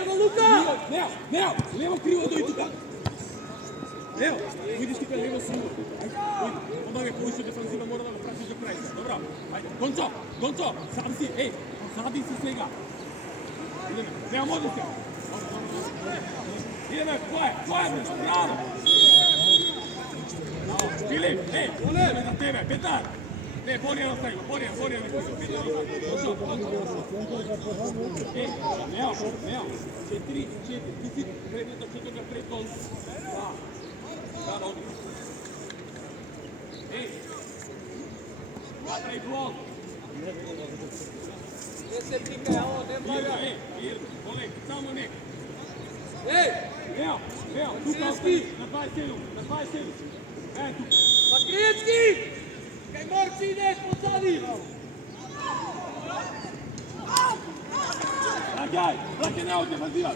Ево Лука! Лево криво дојди тука. Лево, видиш тука лево силно. Ајде, онда ме повише дефанзива, мора да го пратиш до крај. Добро. Ајде, Гонцо, сам си, сади си сега. Идеме, не моди се. Идеме, кој е, браво. Филип, идеме за тебе, Петар. Не, Борјан остави го, Борјан. Нео, 4, ти си предната четврта пред гол. Да, оди. Ватрај блок. Не се пика, не бага. Олег, само не. Нео, тука остави, на 27. Тука. Макријецки! Кај Марци идеш позади! Браке, не оди, базива!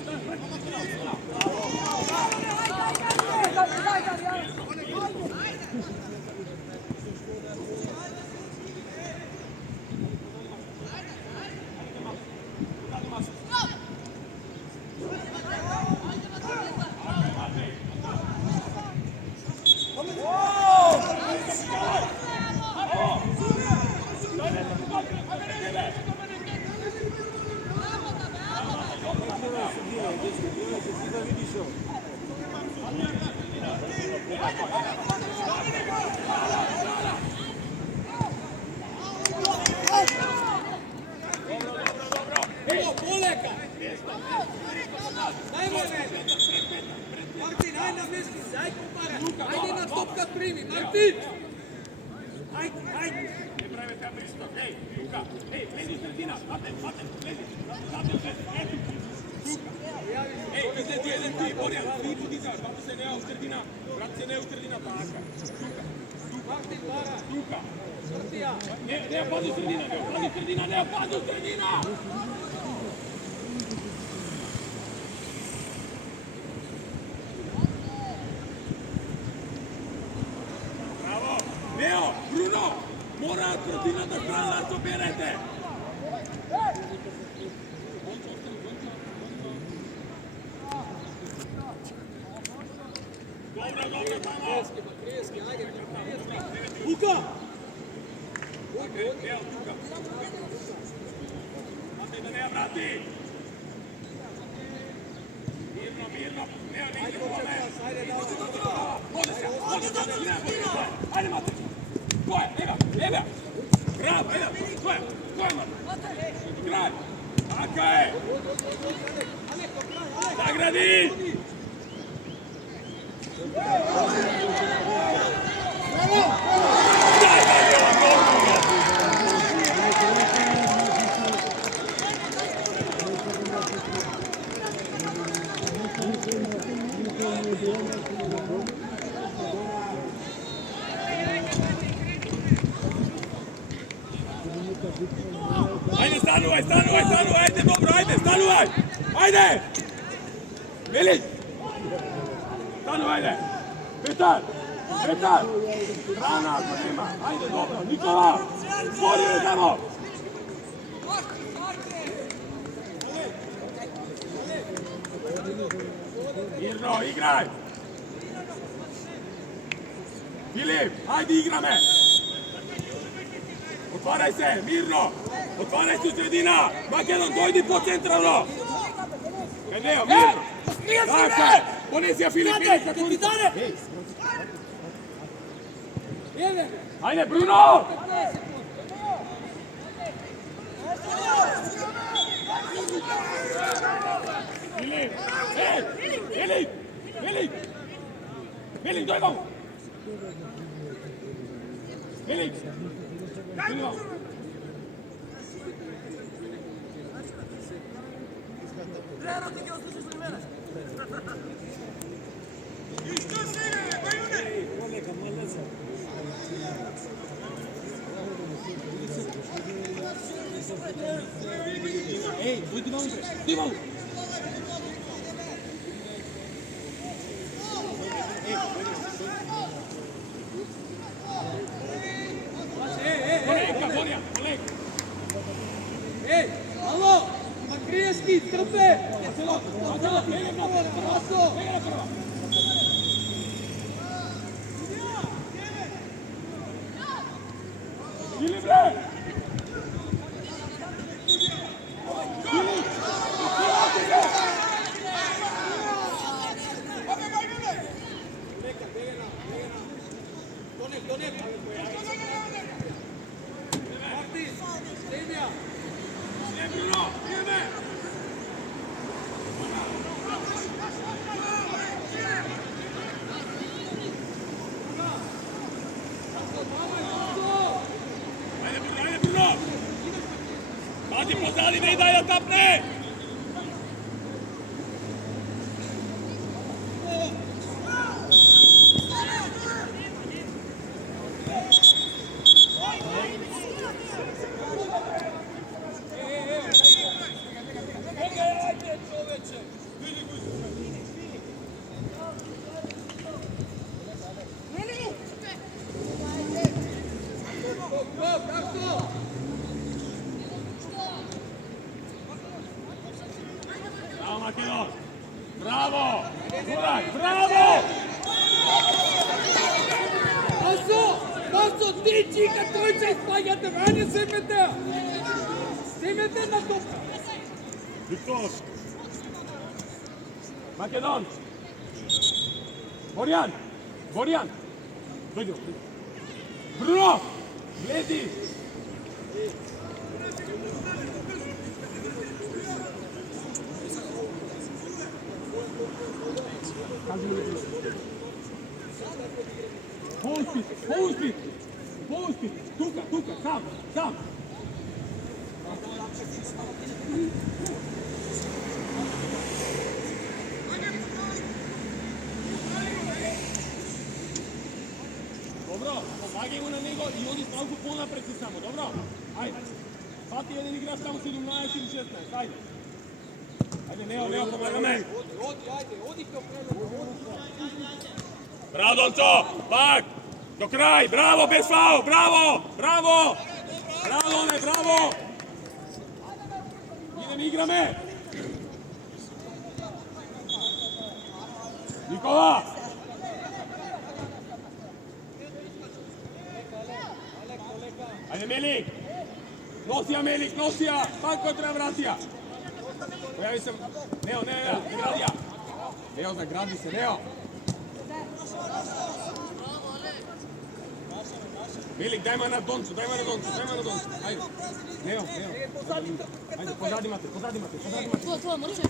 Neo, Bruno, mora protivната страна да соберете. Лука! Нeo, тука. Мате да не ја врати. Мирно. Нeo, не иде по мене. Ајде, Мате. Кој е? Ева! Браво, ева! Кој е? Крај! Така е! Загради! Ajde, stanuvaj, ajde, dobro, ajde, stanuvaj! Ajde! Milić! Stanuvaj, ajde! Petar! Rana ako nema, ajde, dobro, Nikola! Spori tamo! Mirno, igraj! Filip, ajde, igra me! Otvaraj se, mirno! Otvaraj se u sredina! Makedon, dojdi po centralno! Neo, mirno! Dakle, ponesija Filip, ajde, Bruno! Filip, doj vam! Filip! Тренерот ти ги ослушаш при мене. Ей, дојди ваму, бе. Дојди ваму. Коленка, Борја, коленка. Ей, ало, Макриевски, трпе. Пасо. Или бре! Пази позади, не дај да тапне! Браво, Македон! Браво! Гурак, браво! Пасо, ти чика, тројца испаѓате, ради семете. Семете на топка. Виктор! Македон! Борјан! Борјан! Дојди! Бро! Гледи! Полспит! Тука, сам! Добро, помагај го на него и оди малку понапред си само, добро? Ајде. Фати еден играч само 17 или 16, ајде. Ајде, Нео, помагаме. Оди кај пренот. Браво, Донцо! Пак! До крај! Браво, без фаул! Браво! Браво! Браво, не, браво! Идем, играме! Никола! Ајде, Мелик! Носија, Мелик, носија! Пак кој треба вратија! Појави се... Нео, наградија! Нео, награди се, Нео! Мелик, дај ме на Донцу! Ајде! Нео! Ајде, позади мате! Това може?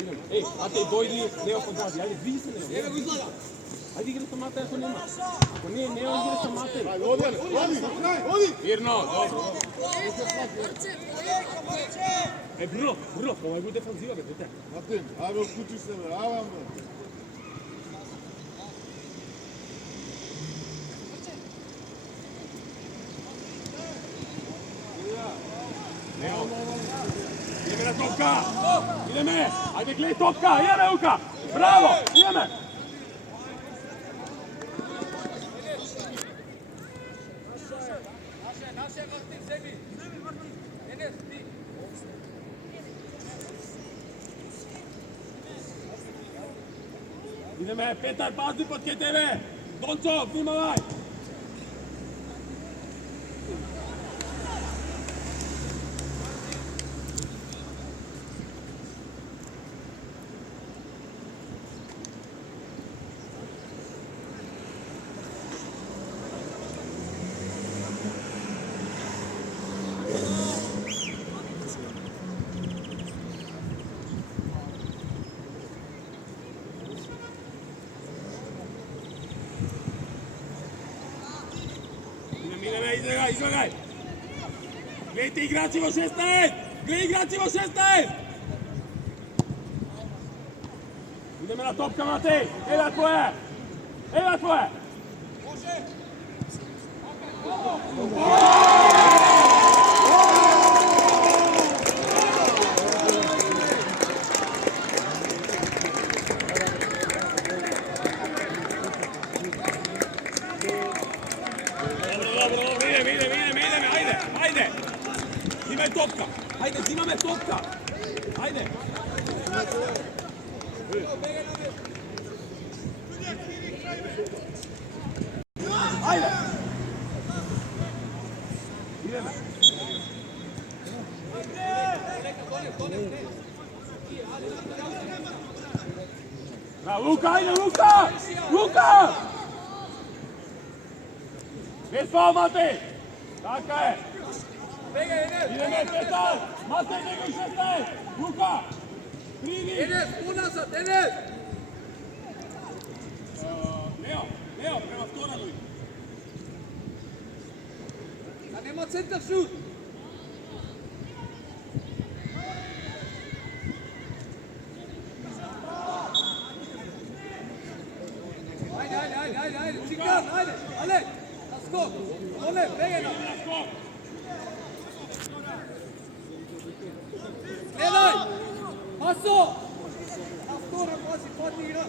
Идем. Еј, Матеј, дојди, Нео позади! Ајде, види се, Нео! Еве го излага. Ајде, игра со Матеј, ако нема! Ако не, Нео игра со Матеј! Оди! Ирно, добро! Е, Бро, ова е го дефанзива, бе, дете! Матин, ајде откучи се, бе, авам, бе. Нео! Идеме на топка! Идеме! Ајде, гледај топка! Идеме, Лука! Браво! Идеме! Наше Мартин, земи. Енес, ти. Идеме, Петар, пази под ке тебе! Донцо, внимавај! Ideme, izbegaj! Gledajte igrači во 16! Gledaj igrači во 16! Ideme na topka, Matej! Evo tvoje! Evo tvoje! Dobro, ideme, ajde! Zimaj topka! Ajde, zimame topka! Ajde! Ajde! Ideme! Luka, ajde, Luka! Luka! Bez faul, Matej! Taka je! Ideme, Petar! Matej, nego 16! Luka! Pridi! Enes, unazad, Enes! Leo, prema vtora ljudi! Da nema centar šut! Ajde, Cigan, ajde, Alek, na skok, Ole, Begena, gledaj, Paso, na vtora, pazi, pati igra.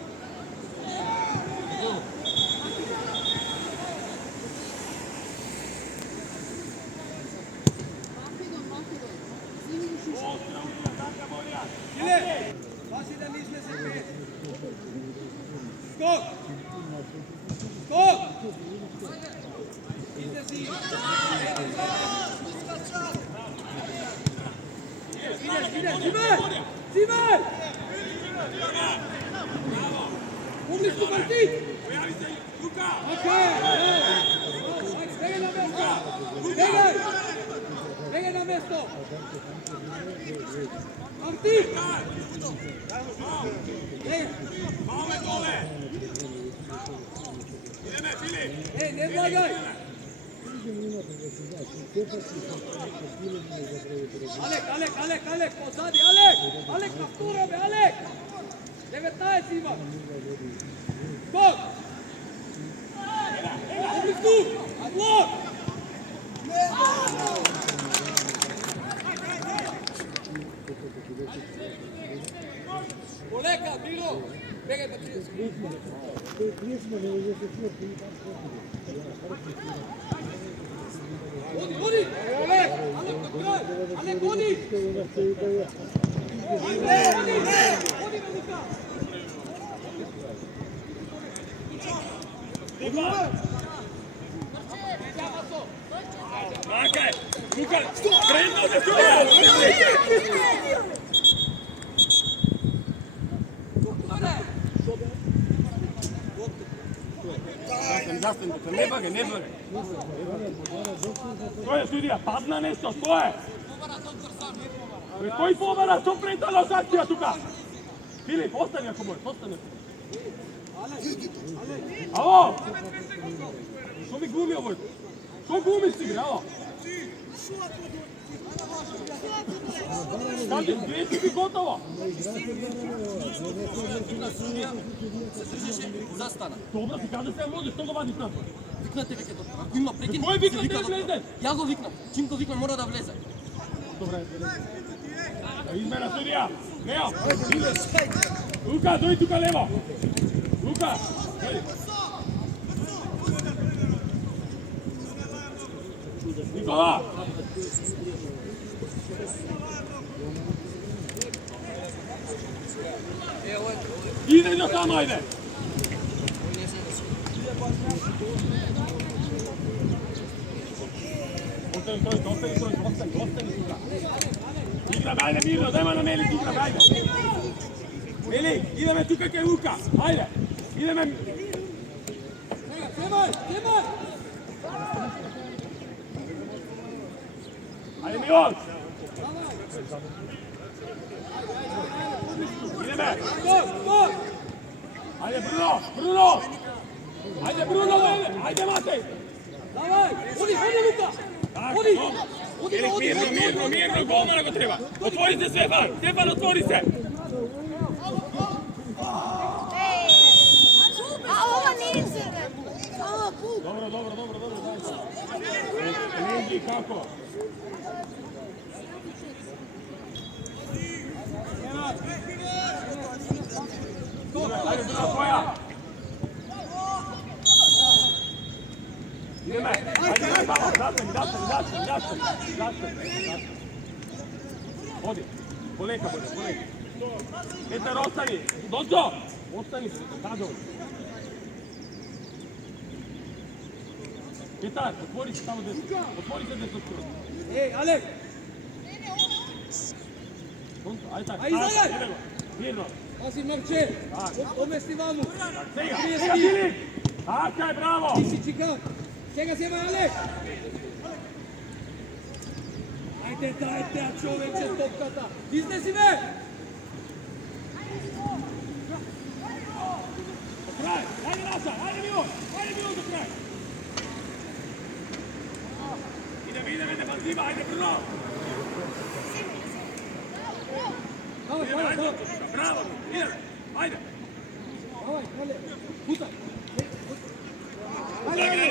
Ile, pazi da ne izleze pet. Skok! Skok! Izlezi! Zimaj! Mogli su partit! Pojavi se Luka! Okej! Begaj na mesto! Begaj na mesto! Martin! Máme dole! Ideme, Filip! Ej, ne vlagaj! Alek, pozadi, Alek, na vturo me, Alek! 19 ima! Skok! Mogli tu! Blok! Oleka, Miro! Begaj pa 30 sekund. Odi! Alek, kontrol! Alek, odi! Odi, Velika! Makaj! Luka, prendo se tu! Ne bagaj! Što je sudija? Padna nešto, što je? Koji povara? Što pretala sankcija tuka? Filip, ostani ako možeš, ostani. Alo? Što mi glumi ovo? Što glumiš igre, alo? Sad je, gdje si ti gotovo? Zastana. Dobro, ti kada se vodiš, što ga vadiš na to? Викнате веќе доктор. Ако има прекин, Кой викна, те влезе? Ја го викнам. Чим го викнам мора да влезе. Добре. Измена судија. Лео. Лука, дојди тука лево. Лука. Дојди. Никола. Иде до тамо, ајде. Ostani tuka. Igra, ajde mirno, dajmo na Melik igra, ajde. Melik, ideme tuka kaj Luka, ajde. Ideme. Zemaj! Ajde Miloš. Ideme. Skok! Ajde Bruno. Ajde Bruno, ajde Matej. Davaj! Odi, Luka! Tako, Odi! dobro. Mirno, golmana go treba. Otvori se Stefan, otvori se. A ova nije. Dobro. Lengi, kako? Ajde, druga tvoja. Ideme, ajde, zastavi. Odi, poleka. Petar, ostani, Donto, ostani se, Tado. Petar, otvori se tamo desno, Ej, Alek! Donto, ajde tako, Ajde, mirno. Pazi Marče, omesti vamo. Sega, Filip! Така е, браво! Ти си чикан. Сега взема Алек. Ajde, dajte, a čoveče, topkata. Iznesi me! Do kraja, ajde Nazar, ajde Milo do kraja. Ideme, defanziva, ajde Bruno. Давай. Bravo, ideme, ajde. Давай, Алек. Putaj. Zagrani,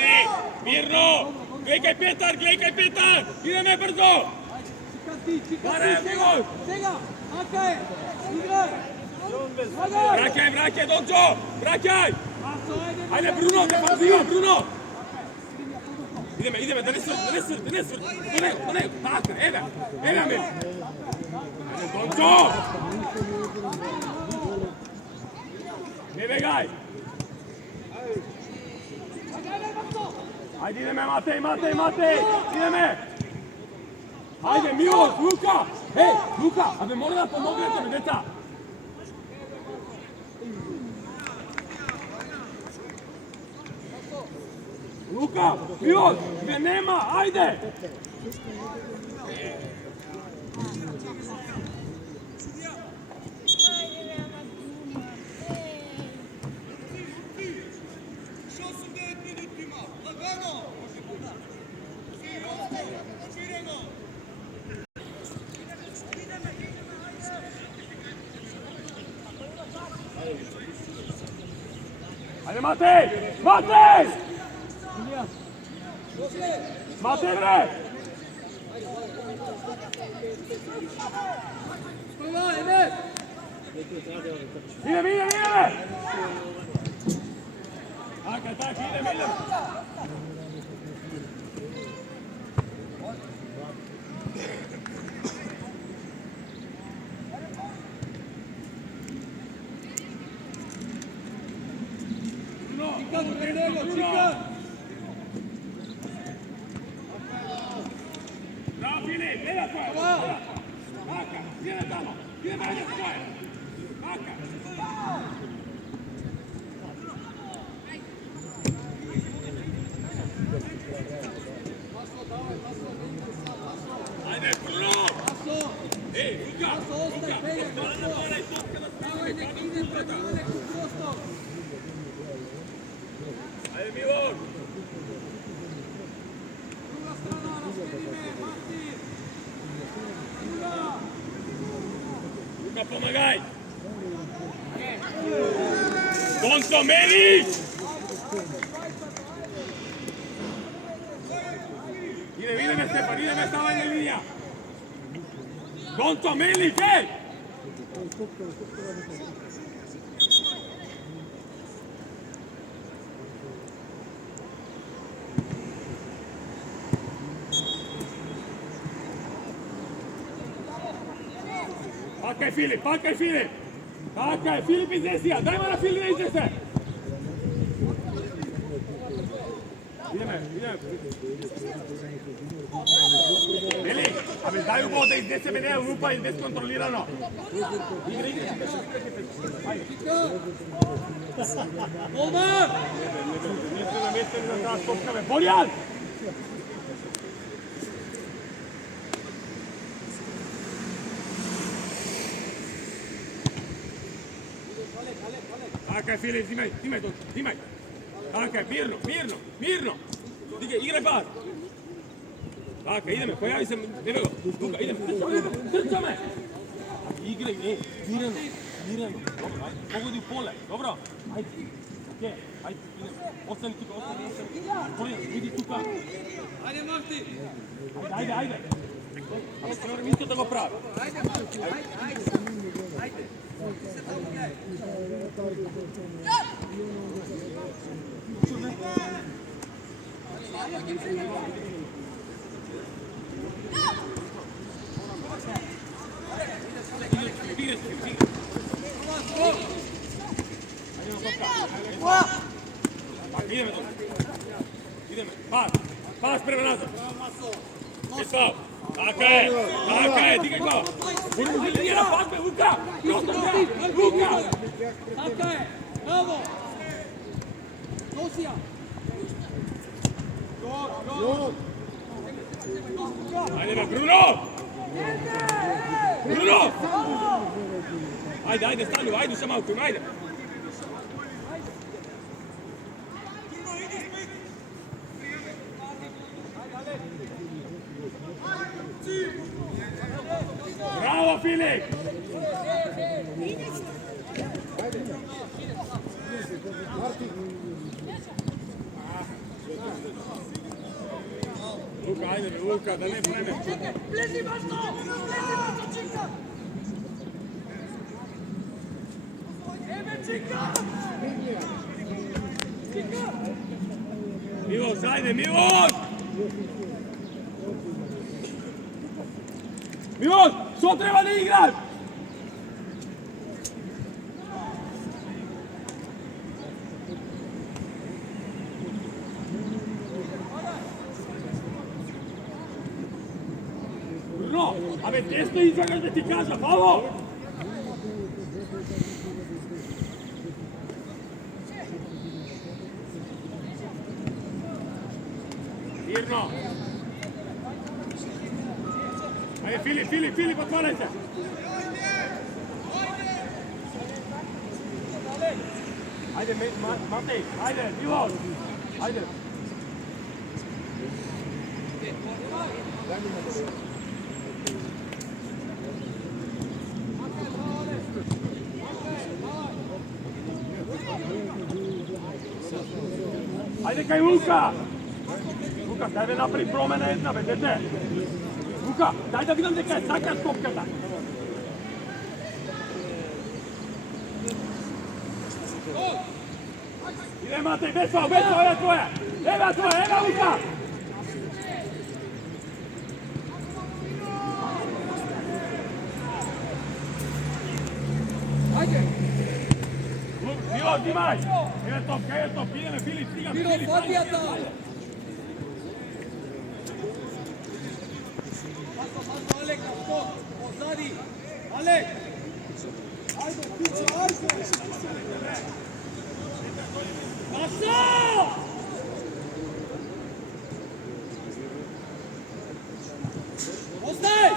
mirno, gledaj Petar, ideme brzo. Čikati, Milo. Сега, Акај, играј. Vraćaj, Dončo, vraćaj. Ajde Bruno, defanziva, Bruno. Ideme, da ne svrt. Do ne, tako, evo me. Ajde Dončo. Ne begaj. Ajde ideme Matej, ideme. Ajde Miloš, Luka, a me mora da pomognete me, deca. Luka, Miloš, me nema, ajde. Ajde Matej! Matej bre! Spava, Enes! Ideme! Tak, ideme! Čikam! Bravo Filip, gleda tvoja! Haka, ideme tamo! Ideme, ajde tvoje! Haka! Ajde, Bruno! Ej, Luka! Давай, nek ide proti Aleku prostor! Ajde, Miloš! Druga strana, raspedi me, Martin! Luka, pomagaj! Donto, meni! Ideme, Stefan, stavaj na linija! Donto, meni, hej! Pakaj Filip iz desija, dajmo na Filip iz desija. Ideme. Eli, a me daju vode iz desija, me nema lupa i deskontrolirano. Igre. Olmar! Nisu namjestili da treba skopkave. Borjan! Taka, Filip, zimaj. Taka, mirno. Igraj pas. Така, ideme, pojavi se, evo ga, Luka, ideme, trčame! Igraj, mirano, dobro, ajde, pogodi u pole, dobro, ajde, okej, ajde, ideme, ostani tuka, Polina, vidi tuka. Ajde, Marti! Ajde, ali se moram isto da go pravi. Ajde! Se tamo ne! Ideme, pas prema nazad. Isto, tako je, digaj glavu. Budemo linijera, pas me, Luka, Luka. Така е! Браво! Носија! Ajde be, Bruno! Ajde, stanju, ajde sa Malkom, ajde. Bravo, Filip! Luka, ajde be, Luka, da ne preme. Bliži Marto! Čika! Čika! Miloš, ajde, Miloš! Miloš, što treba da igraš? Bruno, a već desno izvagaš da ti kažem, malo! Mirno! Ajde, Filip, otvaraj se! Ajde, Matej, ajde, Miloš! Ajde! Ajde kaj Luka! Luka, daj me napravi promena jedna, vedete? Luka, daj da vidim дека je сака скопката. Иде, Матеј, без фал, ева твоја! Ева, Лука! Ајде! Мило, внимај! Еве топ, идеме, Филип, стигам, Миро, Филип! фатијата! Алек, на скок! Позади! Алек! Ајде, пиче, ајде! Паса! Остај!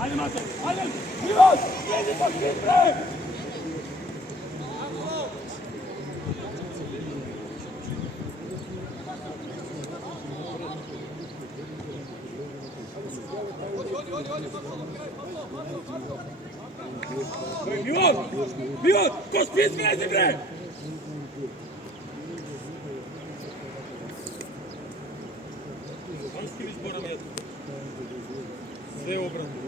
Ajde, Matej, ajde! Miloš, vedi to hitre! Miloš, ko spis vezi, bre! Vanjski mi zborom je sve obratno.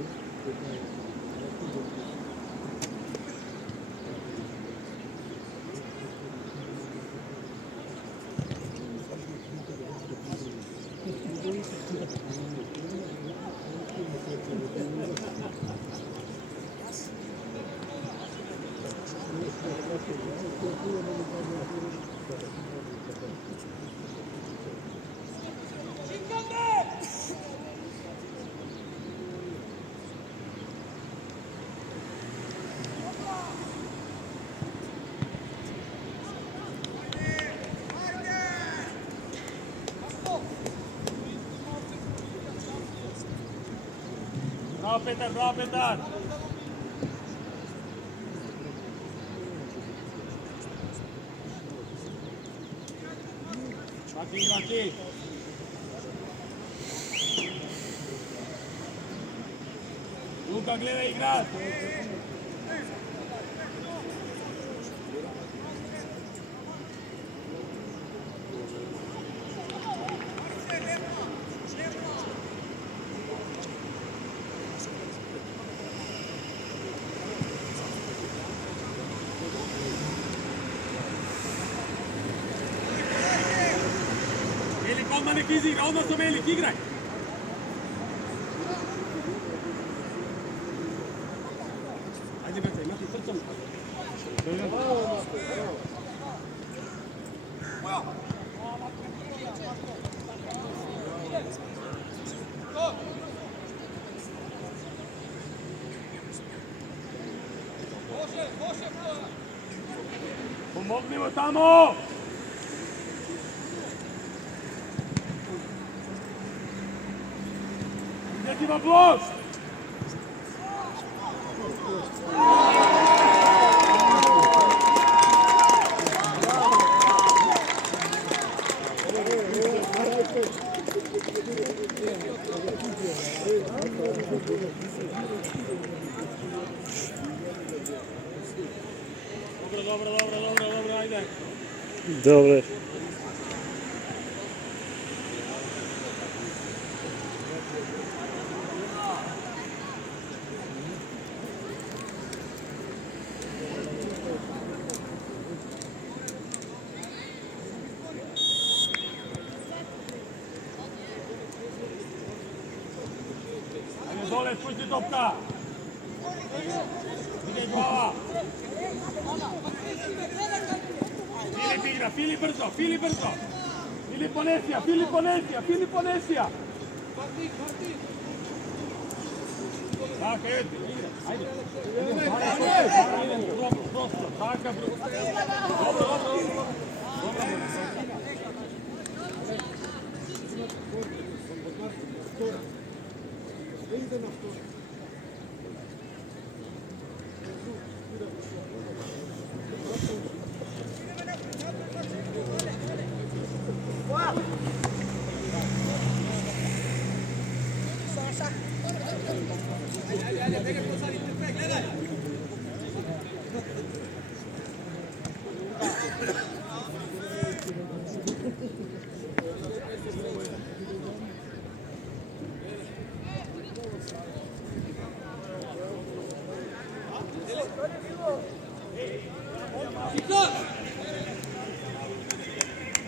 Браво, Петар, браво, Петар! Врати, врати! Лука, гледай играч! Велик, odmah nek izigra, odmah su Velik, igraj! Ajde, Beca, imati srcom. Pomogni mu tamo! Idete va bloc! Dobro, ajde. Dobro. Ajde dole, spusti topka. Ide glava. Filip igra, Filip brzo, Filip brzo. Filip Ponesija. Tako, eti, igra, ajde. Prosto, tako, dobro.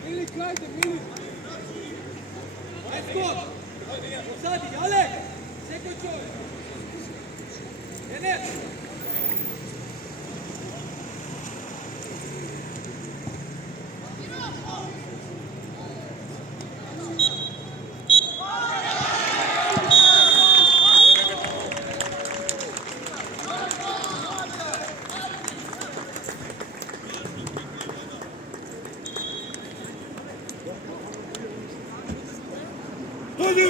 Milik, gleite, Milik. Let's go. Sadi, Alek. Second choice. Enes. Dođi,